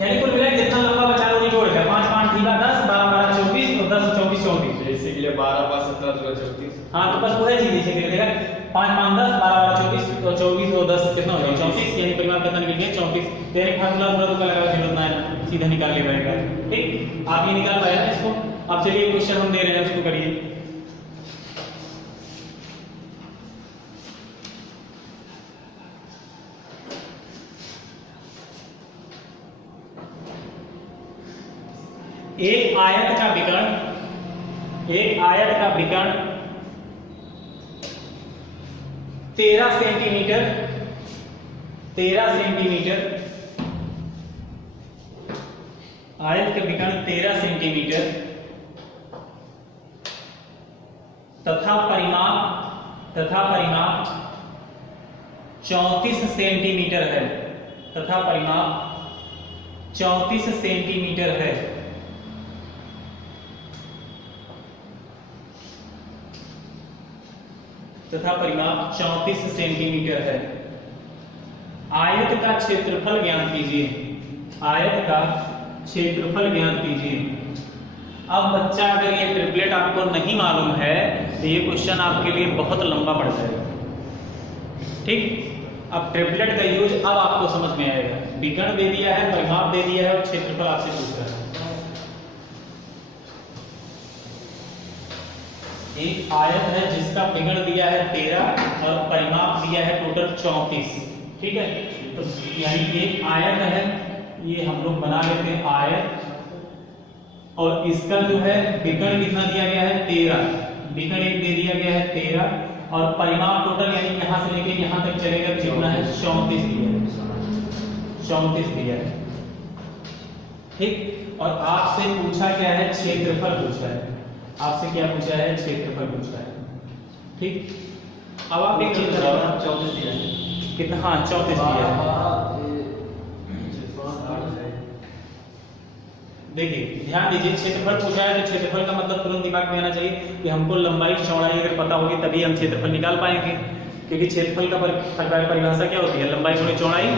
यानी कुल मिला जितना लंबा बचा लो जोड़ के 5 5 3 10 12 12 24 और 10 24 34, जैसे कि 12 5 17 34। हां, तो बस वही चीज इसे कर देगा 5 5 10 12 12 24 और 24 और 10 कितना हो गया 34, यानी परिमाप कितना निकल गया 34। यानी फार्मूला थोड़ा तो लगाने की जरूरत नहीं है, सीधा निकाल ले जाएगा। ठीक, आप ये निकाल पाए ना इसको। अब चलिए क्वेश्चन हम दे रहे हैं, उसको करिए। एक आयत का विकर्ण 13 सेंटीमीटर आयत का विकर्ण 13 सेंटीमीटर तथा परिमाप 34 सेंटीमीटर है, तथा परिमाप 34 सेंटीमीटर है। तथा परिमाप 34 सेंटीमीटर है। आयत का क्षेत्रफल ज्ञात कीजिए, आयत का क्षेत्रफल ज्ञात कीजिए। अब बच्चा, अगर ये ट्रिपलेट आपको नहीं मालूम है तो ये क्वेश्चन आपके लिए बहुत लंबा पड़ जाएगा। ठीक, अब ट्रिपलेट का यूज अब आपको समझ में आएगा। विकर्ण दे दिया है, परिमाप दे दिया है और क्षेत्रफल आपसे पूछ रहा है। एक आयत है जिसका विकर्ण दिया है 13 और परिमाप दिया है टोटल 34। ठीक है, तो यानी एक आयत है, ये हम लोग बना लेते हैं आयत, और इसका जो है विकर्ण कितना दिया गया है 13, विकर्ण एक दे दिया गया है 13 और परिमाप टोटल यानी यहां से लेके यहां तक चलेगा कितना है 34 दिया है, 34 दिया है। ठीक, और आपसे पूछा क्या है क्षेत्रफल पूछा है, आपसे क्या पूछा है क्षेत्रफल पूछा है। ठीक, अब आप एक चीज 34 दिया है कितना, हाँ 34 दिया है। देखिए ध्यान दीजिए, क्षेत्रफल पूछा है तो क्षेत्रफल का मतलब तुरंत दिमाग में आना चाहिए कि हमको लंबाई चौड़ाई अगर पता होगी तभी हम क्षेत्रफल निकाल पाएंगे, क्योंकि क्षेत्रफल का परिभाषा क्या होती है लंबाई गुणे चौड़ाई।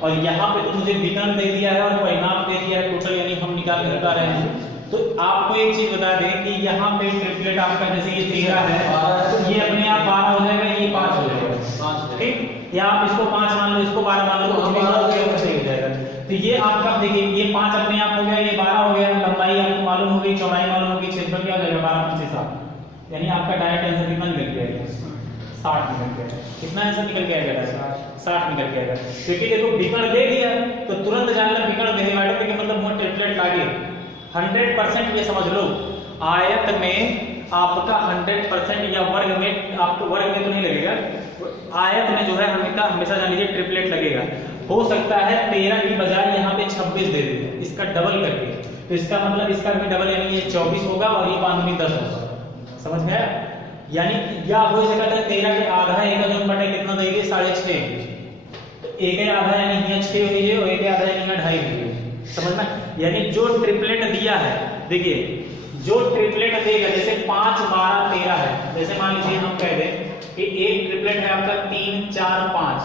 और यहाँ पे तो मुझे विकर्ण दे दिया है और परिमाप दे दिया है टोटल, यानी हम निकाल के बता रहे हैं। तो आपको एक चीज बता दें कि यहाँ पे ट्रिपलेट आपका जैसे ये 13 है, तो ये अपने आप 12 हो जाएगा, ये 5 हो जाएगा। ठीक, या आप इसको 5 मान लो, इसको 12 मान लो, कुछ भी सही हो जाएगा। तो ये आपका देखिए ये 5 अपने आप हो गया, ये 12 हो गया, लंबाई आपको मालूम हो गई, चौड़ाई मालूम होगी, क्षेत्रफल क्या हो जाएगा 12 पंचे 60, यानी आपका डायरेक्ट आंसर कितना निकल के आएगा 60 निकल के आएगा। कितना आंसर निकल के आएगा 60 निकल के आएगा। क्योंकि देखो विकर्ण दे दिया तो तुरंत जान लो विकर्ण देने वाले के मतलब वो ट्रिपलेट लागे 100%। ये समझ लो आयत में आपका 100% या वर्ग में, आपको वर्ग में तो नहीं लगेगा, आयत में जो है हमेशा जान लीजिए ट्रिपलेट लगेगा। हो सकता है 13 की बजाय यहाँ पे 26 दे देते, इसका डबल करके, तो इसका मतलब इसका भी डबल यानी ये 24 होगा और ये 5 10 होगा। समझ में आया? यानी या हो सकता है 13 के आधा एक जो बटे कितना देंगे 6.5, तो एक आधा यानी यहाँ 6 हुई है और एक आधा यानी यहाँ 2.5 हुई है। समझ में? यानी जो ट्रिपलेट दिया है, देखिए जो ट्रिपलेट देगा जैसे 5 12 13 है, जैसे मान लीजिए हम कह दें कि एक ट्रिपलेट है आपका 3 4 5,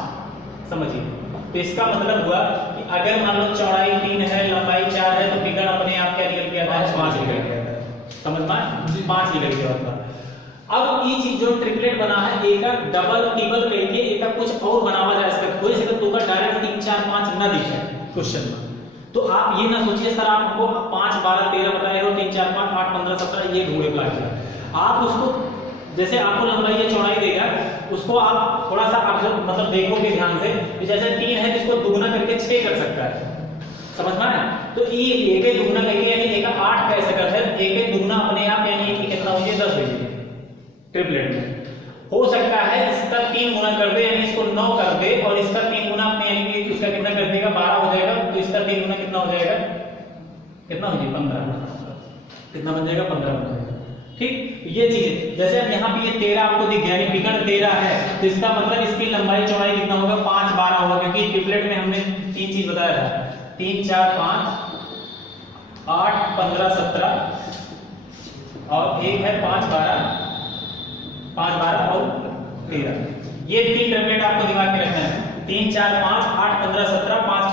समझिए, तो इसका मतलब हुआ कि अगर मान लो चौड़ाई 3 है लंबाई 4 है तो विकर्ण अपने आप क्या निकल के आता है 5 निकल के आता है। समझ में? 5 निकल के आता है। अब ये चीज जो ट्रिपलेट बना है एक का डबल ट्रिपल करके एक का कुछ और बनावा जाए, इसका कोई से तो का डायरेक्ट 3 4 5 ना दिखे क्वेश्चन में। तो आप ये ना सोचिए सर आपको 5 12 13 बताए हो, 3 4 5 8 15 17 ये ढूंढे प्लाट, आप उसको जैसे आपको लंबाई या चौड़ाई देगा उसको आप थोड़ा सा आप मतलब देखोगे ध्यान से, जैसे 3 है इसको दुगुना करके 6 कर सकता है। समझ में आया? तो ये एक दुगुना कहेंगे यानी एक 8 कह सकते हैं, एक दुगुना अपने आप यानी कि कितना हो जाए 10 हो जाए ट्रिपलेट में। हो सकता है इसका 3 गुना कर दे यानी इसको 9 कर दे और इसका 3 गुना अपने यानी कि इसका कितना कर देगा 12 हो जाएगा, तो इसका 3 गुना कितना हो जाएगा, कितना हो जाएगा 15, कितना बन जाएगा 15 बन जाएगा। ठीक, ये चीज जैसे अब यहाँ पे ये 13 आपको दिख गया यानी विकर्ण 13 है, तो इसका मतलब इसकी लंबाई चौड़ाई कितना होगा 5 12 होगा, क्योंकि ट्रिपलेट में हमने 3 चीज बताया था, 3 4 5 8 15 17 और एक है 5 12 5 12 और 13। ये 3 ट्रिपलेट आपको दिमाग में रखना है, 3 4 5 8 15 17 5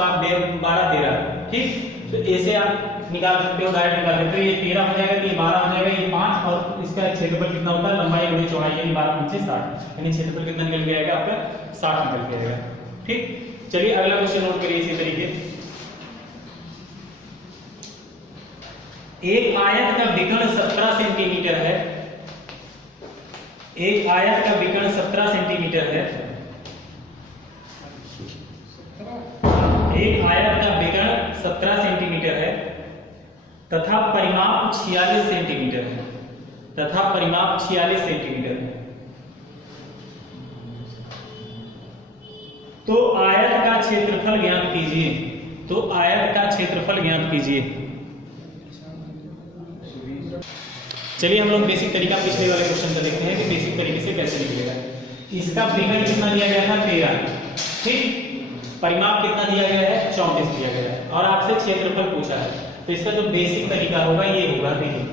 12 13। ठीक, तो ऐसे आप निकाल सकते हो, डायरेक्ट निकाल सकते हो। ये 13 हो जाएगा, ये 12 हो जाएगा, ये 5 और इसका क्षेत्रफल कितना होता है, लंबाई गुणे चौड़ाई यानी 12 × 5 60, यानी क्षेत्रफल कितना निकल के आएगा आपका 60 निकल के आएगा। ठीक, चलिए अगला क्वेश्चन नोट करिए इसी तरीके। एक आयत का विकर्ण 17 सेंटीमीटर है, एक आयत का विकर्ण 17 सेंटीमीटर है, एक आयत का विकर्ण 17 सेंटीमीटर है तथा परिमाप 46 सेंटीमीटर है, तथा परिमाप 46 सेंटीमीटर है। तो आयत का क्षेत्रफल ज्ञात कीजिए, तो आयत का क्षेत्रफल ज्ञात कीजिए। चलिए हम लोग बेसिक तरीका पिछले वाले क्वेश्चन का देखते हैं कि बेसिक तरीके से कैसे निकलेगा। इसका विकर्ण कितना दिया गया था 13, ठीक, परिमाप कितना दिया गया है 34 दिया गया है और आपसे क्षेत्रफल पूछा है, तो इसका जो बेसिक तरीका होगा ये होगा। देखिए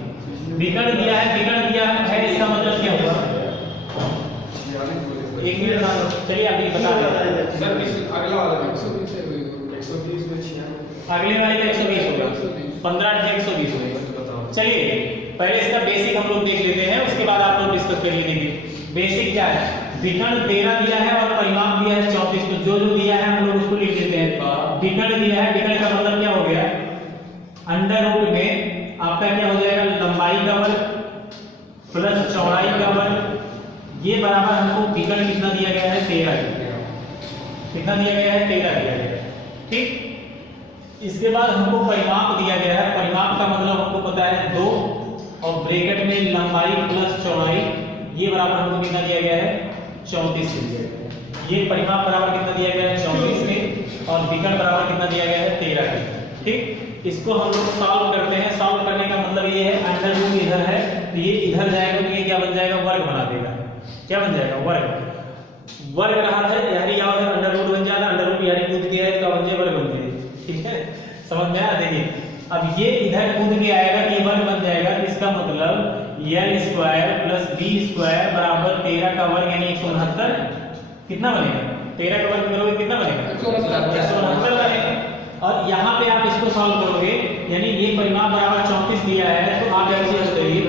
विकर्ण दिया है, विकर्ण दिया है, इसका मतलब क्या होगा, एक मिनट ना, चलिए अभी बता दें सर अगला वाला 120 है, 120 में 96, अगले वाले का 120 होगा, 15 से 120 होगा। चलिए पहले इसका बेसिक हम लोग देख लेते हैं, उसके बाद आप लोग डिस्कस कर लीजिए। बेसिक क्या है, विकर्ण 13 दिया है और परिमाप दिया है 34, तो जो जो दिया है हम लोग उसको लिख लेते हैं। विकर्ण दिया है, विकर्ण का मतलब क्या हो गया, अंडर रूट में आपका क्या हो जाएगा, लंबाई का वर्ग प्लस चौड़ाई का वर्ग, ये बराबर हमको विकर्ण कितना दिया गया है 13, कितना दिया गया है 13 दिया गया है। ठीक, इसके बाद हमको परिमाप दिया गया है, परिमाप का मतलब हमको पता है 2 और ब्रैकेट में लंबाई प्लस चौड़ाई, ये बराबर हमको कितना दिया गया है 34 दिया गया है। ये परिमाप बराबर कितना दिया गया है 34 के और विकर्ण बराबर कितना दिया गया है 13 के। ठीक, इसको हम लोग सॉल्व करते हैं। सॉल्व करने का मतलब ये है अंडर रूट इधर है तो ये इधर जाएगा तो ये क्या बन जाएगा, वर्ग बना देगा। क्या बन जाएगा, वर्ग। वर्ग रहा है यानी क्या होगा, अंडर रूट बन जाएगा, अंडर रूट यानी कूद दिया है तो बन जाए वर्ग बन जाए। ठीक है, समझ में आया। देखिए अब ये इधर कूद के आएगा तो ये वर्ग बन जाएगा, तो इसका मतलब l square plus b square बराबर 13 का वर्ग यानी 169। कितना बनेगा, 13 का वर्ग करोगे कितना बनेगा 169 बनेगा। और यहाँ पे आप इसको सॉल्व करोगे यानी ये परिमाप बराबर 34 दिया है, तो आप ऐसे करिए,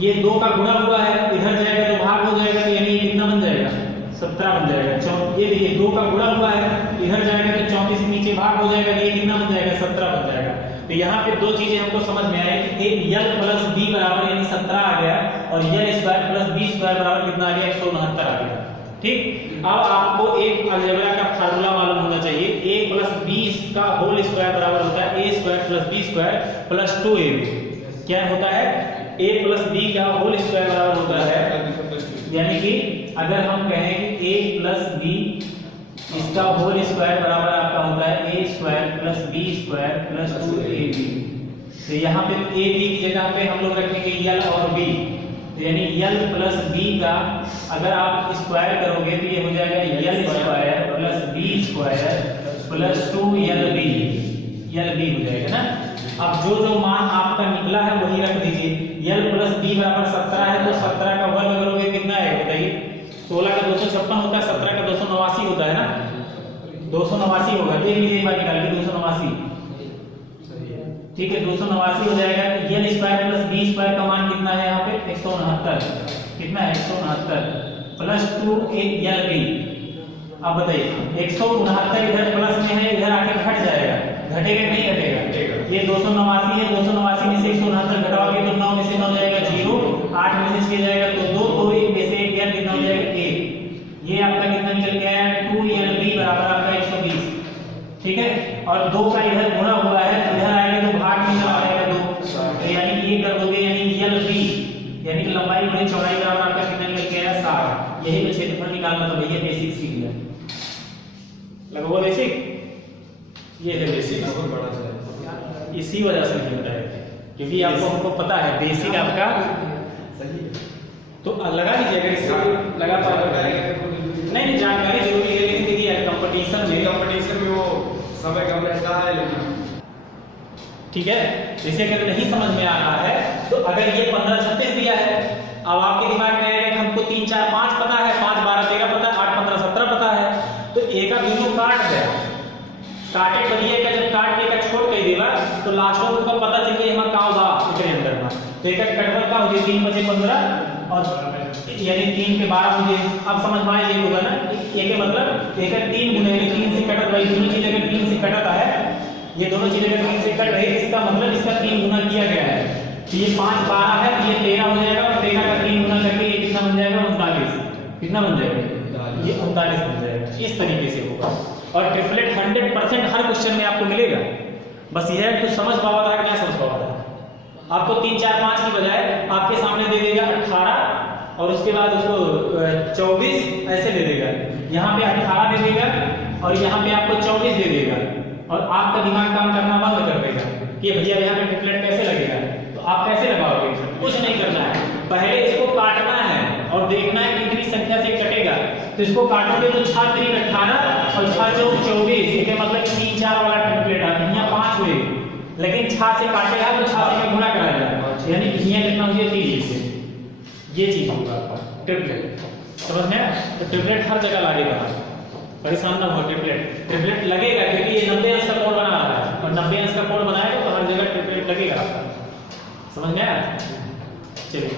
ये 2 का गुणा हुआ है, इधर जाएगा तो भाग हो जाएगा, तो यानी कितना बन जाएगा 17 बन जाएगा। ये देखिए 2 का गुणा हुआ है, इधर जाएगा तो 34 नीचे भाग हो जाएगा, तो ये कितना बन जाएगा 17 बन जाएगा। तो यहाँ पे 2 चीजें हमको समझ में आई कि एक l प्लस b बराबर यानी 17 आ गया और l square plus b square बराबर कितना आ गया 169 आ गया। ठीक, अब आपको एक अलजेब्रा का फार्मूला मालूम होना चाहिए, a प्लस b का होल स्क्वायर बराबर होता है a square plus b square plus 2ab। क्या होता है, a प्लस b का होल स्क्वायर बराबर होता है, यानी कि अगर हम कहें कि a प्लस b इसका होल स्क्वायर बराबर आपका होता है a square plus b square plus 2ab। तो यहाँ पे a b की जगह पे हम लोग रखेंगे l और b, तो यानी l प्लस b का अगर आप स्क्वायर करोगे तो ये हो जाएगा l square plus b square plus 2lb, lb हो जाएगा ना। अब जो जो मान आपका निकला है वही रख दीजिए। l प्लस b बराबर 17 है, तो 17 का वर्ग करोगे कितना है बताइए, 16 का 256 होता है, 17 का 289 होता है ना, 289 होगा। देख लीजिए एक बार निकाल के 289, ठीक है 289 हो जाएगा। l square plus b square का मान कितना है यहाँ पे 169, कितना है 169 प्लस 2lb। अब बताइए 169 इधर प्लस में है, इधर आके घट जाएगा, घटेगा नहीं घटेगा, ये 289 है, 289 में से 169 घटाओगे तो 9 में से 9 जाएगा 0, 8 में से 6 जाएगा तो 2, तो 1 में से 1 गया कितना हो जाएगा 1। ये आपका कितना निकल गया है 2lb बराबर आपका 120। ठीक है, और 2 का इधर गुणा यही तो क्षेत्रफल निकालना था भैया, बेसिक सीख लिया। लगा हुआ बेसिक, ये है बेसिक। बहुत बड़ा है, इसी वजह से नहीं होता है क्योंकि आपको हमको पता है बेसिक आपका सही है। तो लगा लीजिए, अगर इससे लगा नहीं जानकारी जरूरी है, लेकिन देखिए कंपटीशन में वो समय कम रहता है, लेकिन ठीक है। जैसे अगर नहीं समझ में आ रहा है तो अगर ये 15 36 दिया है, अब आपके दिमाग में आएगा कि हमको 3 4 5 पता है, 5 12 13 पता है, 8 15 17 पता है, तो एक का दोनों काट है, काटे बनिए का जब काट के का छोड़ के देगा तो लास्ट में उनको पता चल गया हम का होगा इसके अंदर में, तो एक कटवल का हो जाए 3 बजे 15 और यानी 3 के 12 मुझे अब समझ में आया, ये होगा ना एक मतलब एक 3 गुना यानी 3 से कटत भाई, दोनों चीज अगर 3 से कटता है, ये दोनों चीजें अगर 3 से कट रही, इसका मतलब इसका 3 गुना किया गया है, तो ये 5 12 है, तो ये 13 हो जाएगा, और 13 का 3 गुना करके ये कितना बन जाएगा 39, कितना बन जाएगा ये 39 बन जाएगा। इस तरीके से होगा और ट्रिपलेट 100% हर क्वेश्चन में आपको मिलेगा, बस यह है कुछ समझ पावा था क्या समझ पावा था। आपको 3 4 5 की बजाय आपके सामने दे देगा 18 और उसके बाद उसको 24 ऐसे दे देगा, यहाँ पे 18 दे देगा और यहाँ पे आपको 24 दे देगा, और आपका दिमाग काम करना बंद कर देगा कि भैया यहाँ पे ट्रिपलेट कैसे लगेगा, तो आप कैसे लगाओगे? कुछ नहीं करना है, पहले इसको काटना है और देखना है कितनी संख्या से कटेगा, तो इसको काटोगे तो 6 3 18 और 6 4 24, इसके मतलब 3 4 वाला ट्रिपलेट आता है, यहाँ 5 हुए, लेकिन 6 से काटेगा तो 6 से गुणा कराएगा, यानी यहाँ कितना हो गया 3 से, ये चीज होगा आपका ट्रिपलेट, समझ में आया? तो ट्रिपलेट हर जगह लगेगा, परेशान ना हो, ट्रिपलेट लगेगा क्योंकि ये 90 अंश का कोड बना रहा है और 90 अंश का कोड बनाएगा तो हर जगह ट्रिपलेट लगेगा आपका, समझ में आया? चलिए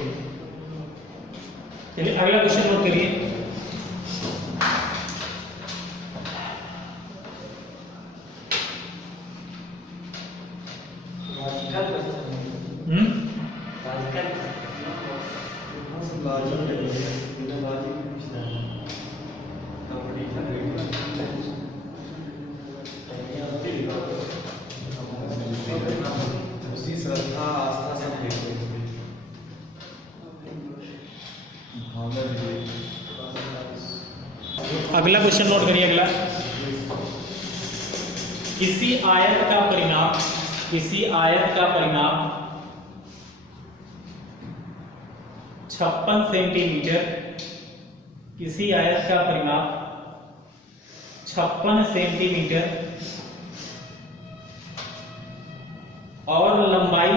अगला क्वेश्चन नोट करिए। उसी श्रद्धा आस्था सब देखते अगला क्वेश्चन नोट करिए। अगला, किसी आयत का परिमाप 56 सेंटीमीटर, किसी आयत का परिमाप 56 सेंटीमीटर और लंबाई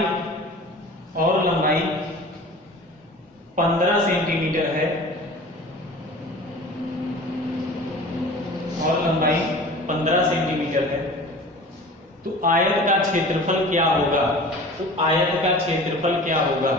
15 सेंटीमीटर है, और लंबाई 15 सेंटीमीटर है, तो आयत का क्षेत्रफल क्या होगा? तो आयत का क्षेत्रफल क्या होगा?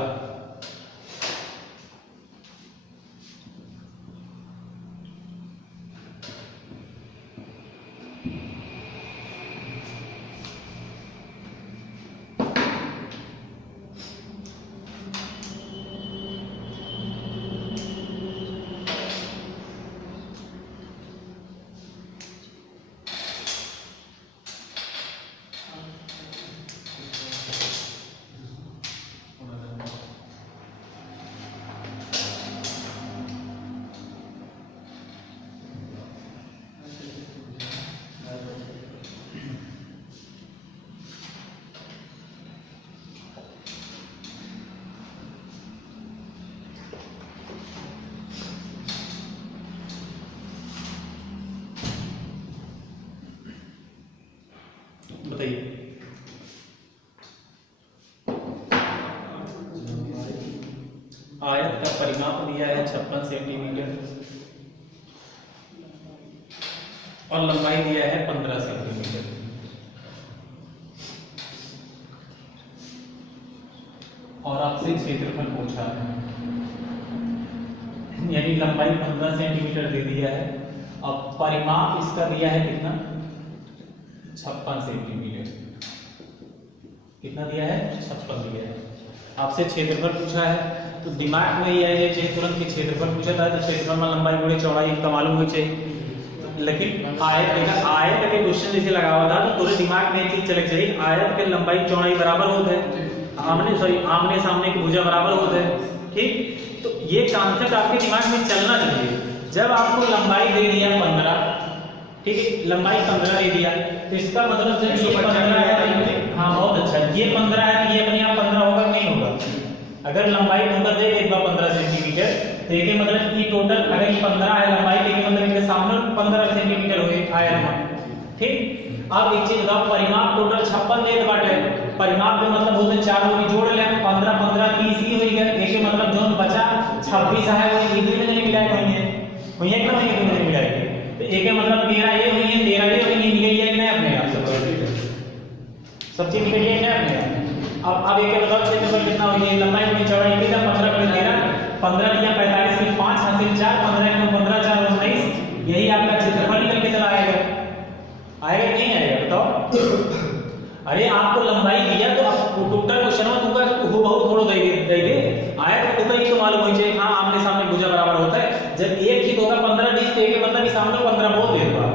बताइए। आयत का परिमाप दिया है 56 सेंटीमीटर और लंबाई दिया है 15 सेंटीमीटर, और आपसे क्षेत्रफल पूछा है, यानी लंबाई 15 सेंटीमीटर दे दिया है, अब परिमाप इसका दिया है कितना? 56 सेंटीमीटर। कितना दिया है? 56 दिया है। आपसे क्षेत्रफल पूछा है तो दिमाग में ये है कि तुरंत क्षेत्रफल पूछा था तो क्षेत्रफल में लंबाई गुणे चौड़ाई का मालूम होनी चाहिए, लेकिन आयत के क्वेश्चन जैसे लगा हुआ था तो पूरे दिमाग में एक चीज चलनी चाहिए, आयत के लंबाई चौड़ाई बराबर होते हैं, आमने सामने की भुजा बराबर होते हैं, ठीक? तो ये कॉन्सेप्ट आपके दिमाग में चलना चाहिए। जब आपको लंबाई दे दिया 15, ठीक है, लंबाई 15 दे दिया, तो इसका मतलब जब ये 15 है, हाँ बहुत अच्छा, ये 15 है, ये अपने आप 15 होगा नहीं होगा? अगर लंबाई दूंगा दे एक बार 15 सेंटीमीटर, तो ये मतलब कि टोटल अगर ये 15 है लंबाई, तो ये मतलब इसके सामने 15 सेंटीमीटर हो गए आयाम, ठीक। अब एक चीज बताओ, परिमाप टोटल 56 देत बाटे, परिमाप के मतलब होते 4 को जोड़ ले, 15 15 30 ही हो गया, एक मतलब जोन बचा 26 है वो इधर में नहीं मिलाए होंगे, वही एक ना वही में मिलाएंगे, तो एक मतलब 13 ये हुई है, 13 ये हुई, निकल गया कि नहीं अपने आप सब चीज निकल गया क्या अपने आप। अब एक बताओ क्षेत्रफल कितना हुई है, लंबाई की चौड़ाई कितना, 15 × 13, 15 × 45 में 5 हासिल 4, 15 × 15 4 19, यही आपका क्षेत्रफल निकल के चला आएगा, आएगा कि नहीं आएगा बताओ? अरे आपको लंबाई दिया तो आप टोटल क्वेश्चन में तुमको हूबहू थोड़ा देंगे आया तो तुमको ये तो मालूम हो जाए, हाँ आमने सामने भुजा बराबर होता है। जब एक ही होगा 15 20 तो एक मतलब कि सामने 15 बहुत दे दूंगा,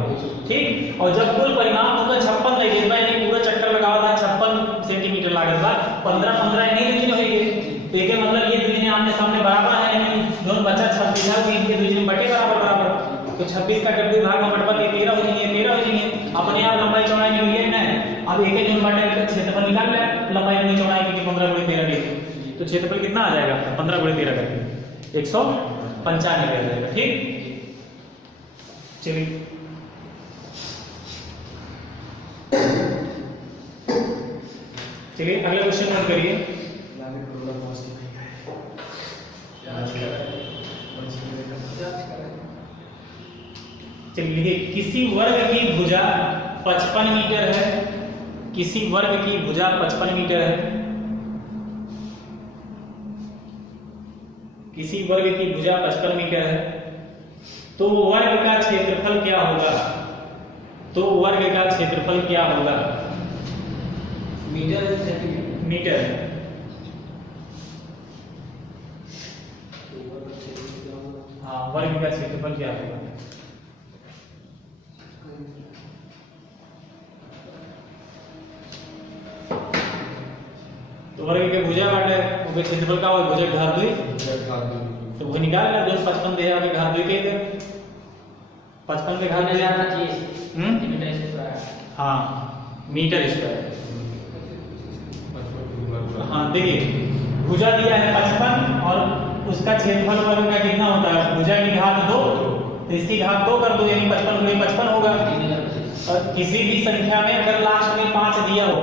ठीक। और जब कुल परिमाण तुमको 56 दे देगा, यानी पूरा चक्कर लगावा था 56 सेंटीमीटर लागत बा, 15 15 नहीं दुगनी होगी, तो एक मतलब ये दुगनी आमने सामने बराबर है, यानी दोनों बचा 26 है, तो इनके दुगनी बटे बराबर, तो 26 का जब भाग में बटवा 13 हो जाएंगे, 13 हो जाएंगे, अपने आप लंबाई चौड़ाई नहीं हुई है ना। अब एक जोन बाटे का क्षेत्रफल निकाल ले, लंबाई में चौड़ाई की 15 × 13 की, तो क्षेत्रफल कितना आ जाएगा 15 × 13 करके 195 आ जाएगा, ठीक। चलिए चलिए अगला क्वेश्चन नोट करिए। चलिए किसी वर्ग की भुजा 55 मीटर है, किसी वर्ग की भुजा 55 मीटर है, किसी वर्ग की भुजा 55 मीटर है, तो वर्ग का क्षेत्रफल क्या होगा? तो वर्ग का क्षेत्रफल क्या होगा? Metre centimetre metre. हाँ वर्ग का क्षेत्रफल क्या होगा? तो वर्ग के भुजा बाटे ओके क्षेत्रफल का होगा, भुजा घात 2, तो वो निकाल ले, 55 दे आगे घात 2 के दे, 55 के घात 2 हाँ मीटर स्क्वायर। हाँ देखिए भुजा दिया है 55 और उसका क्षेत्रफल वर्ग का कितना होता है, भुजा की घात 2, तो इसकी घात 2 कर दो, यानी 55 × 55 होगा। और किसी भी संख्या में अगर लास्ट में 5 दिया हो,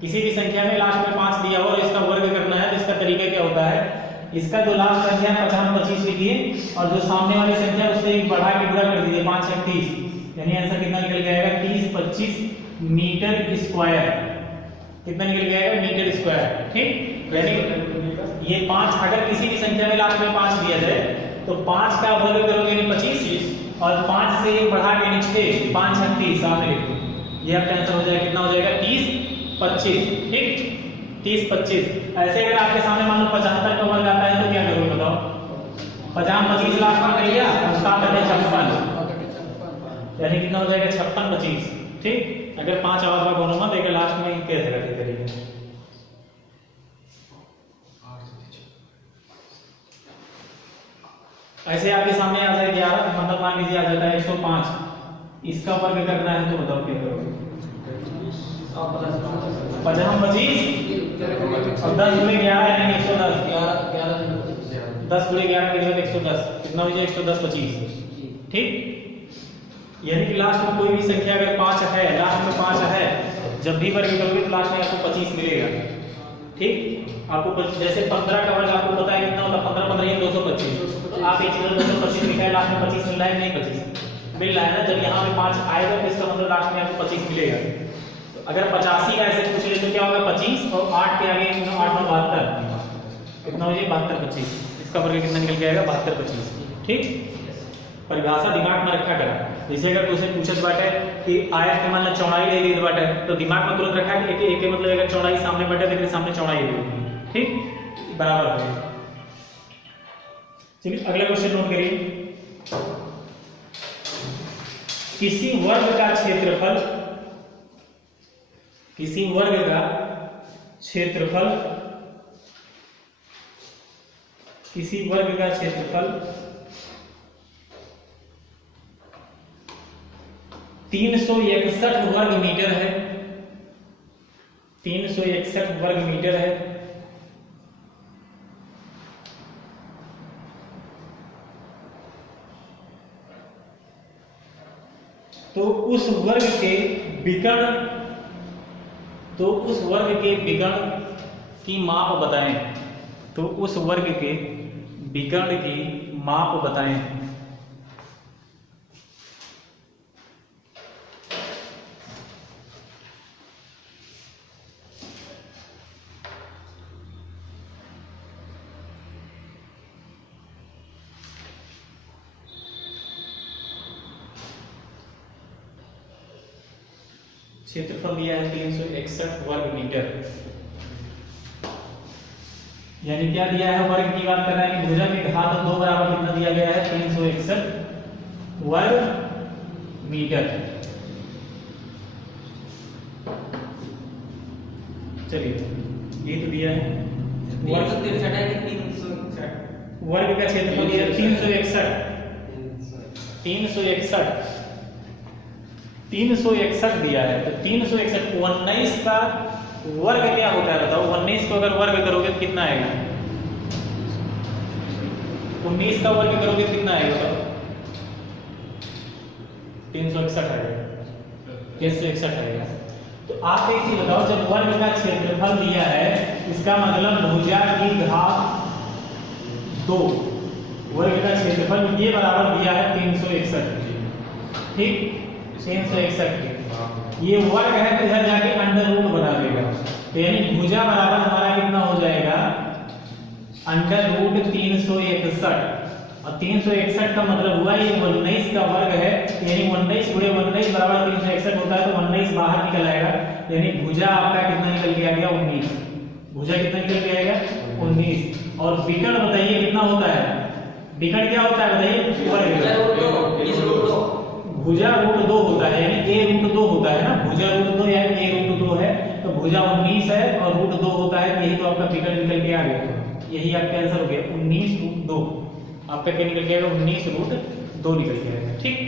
किसी भी संख्या में लास्ट में 5 दिया हो और इसका वर्ग करना है, तो इसका तरीका क्या होता है, इसका जो लास्ट संख्या 50 25 लिखिए और जो सामने वाली संख्या उससे एक बढ़ा के पूरा कर दीजिए 5 × 30, यानी आंसर कितना निकल के आएगा 30 25 मीटर स्क्वायर, कितना निकल के आएगा मीटर स्क्वायर, ठीक। यानी ये 5 अगर किसी भी संख्या में लास्ट में 5 दिया जाए तो 5 का वर्ग करोगे यानी 25 और 5 से एक बढ़ा के नीचे 5 × 30 सामने लिख दो, ये आपका आंसर हो जाएगा, कितना हो जाएगा 30 25, ठीक 30 25। ऐसे अगर आपके सामने मान लो 75 का वर्ग आता है तो क्या करोगे बताओ, 50 25 लास्ट में कर लिया और 7 × 56, यानी कितना हो जाएगा 56 25, ठीक। अगर 5 आवाज का बोलो मत, एक लास्ट में कैसे करेंगे, ऐसे आपके सामने आ जाए 11, मतलब मान लीजिए आ जाता है 105, इसका वर्ग करना है तो बताओ क्या करोगे, 50 25 और 10 × 11 यानी 110, 10 × 11 कितना 110, कितना हो जाए 110 25, ठीक। यानी कि लास्ट में कोई भी संख्या अगर 5 है, लास्ट में 5 है, जब भी वर्ग करोगे तो लास्ट में आपको 25 मिलेगा, ठीक। आपको जैसे 15 का वर्ग आपको पता है कितना होता है, 15 15 225, तो आप एक चीज 225 लिखा है, लास्ट में 25 मिल रहा है नहीं 25 मिल रहा है ना, जब यहाँ पे 5 आएगा तो इसका मतलब लास्ट में आपको 25 मिलेगा। तो अगर 85 का ऐसे पूछ ले तो क्या होगा 25 और 8 के आगे 8 9 72, कितना हो जाए 72 25, इसका वर्ग कितना निकल के आएगा 72 25, ठीक। परिभाषा दिमाग में रखा करा, जैसे अगर क्वेश्चन पूछत बाटे कि आयत के मान चौड़ाई ले दी बाटे तो दिमाग में तुरंत रखा कि एक मतलब अगर चौड़ाई सामने बाटे तो सामने चौड़ाई ले, ठीक बराबर है। चलिए अगला क्वेश्चन नोट करिए, किसी वर्ग का क्षेत्रफल, किसी वर्ग का क्षेत्रफल किसी वर्ग का क्षेत्रफल 361 वर्ग मीटर है, 361 वर्ग मीटर है। तो उस वर्ग के विकर्ण की माप बताएं। तो उस वर्ग के विकर्ण की माप बताएं। क्षेत्रफल दिया है 361 वर्ग मीटर। यानी क्या दिया है, वर्ग की बात कर रहा है कि भुजा के घात 2 बराबर कितना दिया गया है, 361 वर्ग मीटर। चलिए ये तो दिया है। 363 है कि 361? वर्ग का क्षेत्रफल दिया है 361 दिया है। तो 361 19 का वर्ग क्या होता है बताओ। 19 को अगर वर्ग करोगे तो कितना आएगा, 19 का वर्ग करोगे तो कितना आएगा बताओ। 361 आएगा, 361 आएगा। तो आप एक चीज बताओ, जब वर्ग का क्षेत्रफल दिया है इसका मतलब भुजा की घात 2, वर्ग का क्षेत्रफल ये बराबर दिया है 361, ठीक, 361 ये वर्ग है तो इधर जाके अंडर रूट बना देगा। तो यानी भुजा बराबर हमारा कितना हो जाएगा, अंडर रूट 361। और 361 का मतलब हुआ ये 19 का वर्ग है, यानी 19 गुणे 19 बराबर 361 होता है। तो 19 बाहर निकल आएगा, यानी भुजा आपका कितना निकल के आ गया, 19। भुजा कितना निकल के आएगा, 19। और विकर्ण बताइए कितना होता है, विकर्ण क्या होता है बताइए, वर्ग। भुजा रूट 2 होता है, यानी a रूट 2 होता है ना, भुजा रूट 2 या a रूट 2 है। तो भुजा 19 है और रूट 2 होता है, यही तो आपका विकर्ण निकल के आ गया। यही आपका आंसर हो गया 19 रूट 2। आपका क्या निकल के आएगा, 19 रूट 2 निकल के आएगा, ठीक।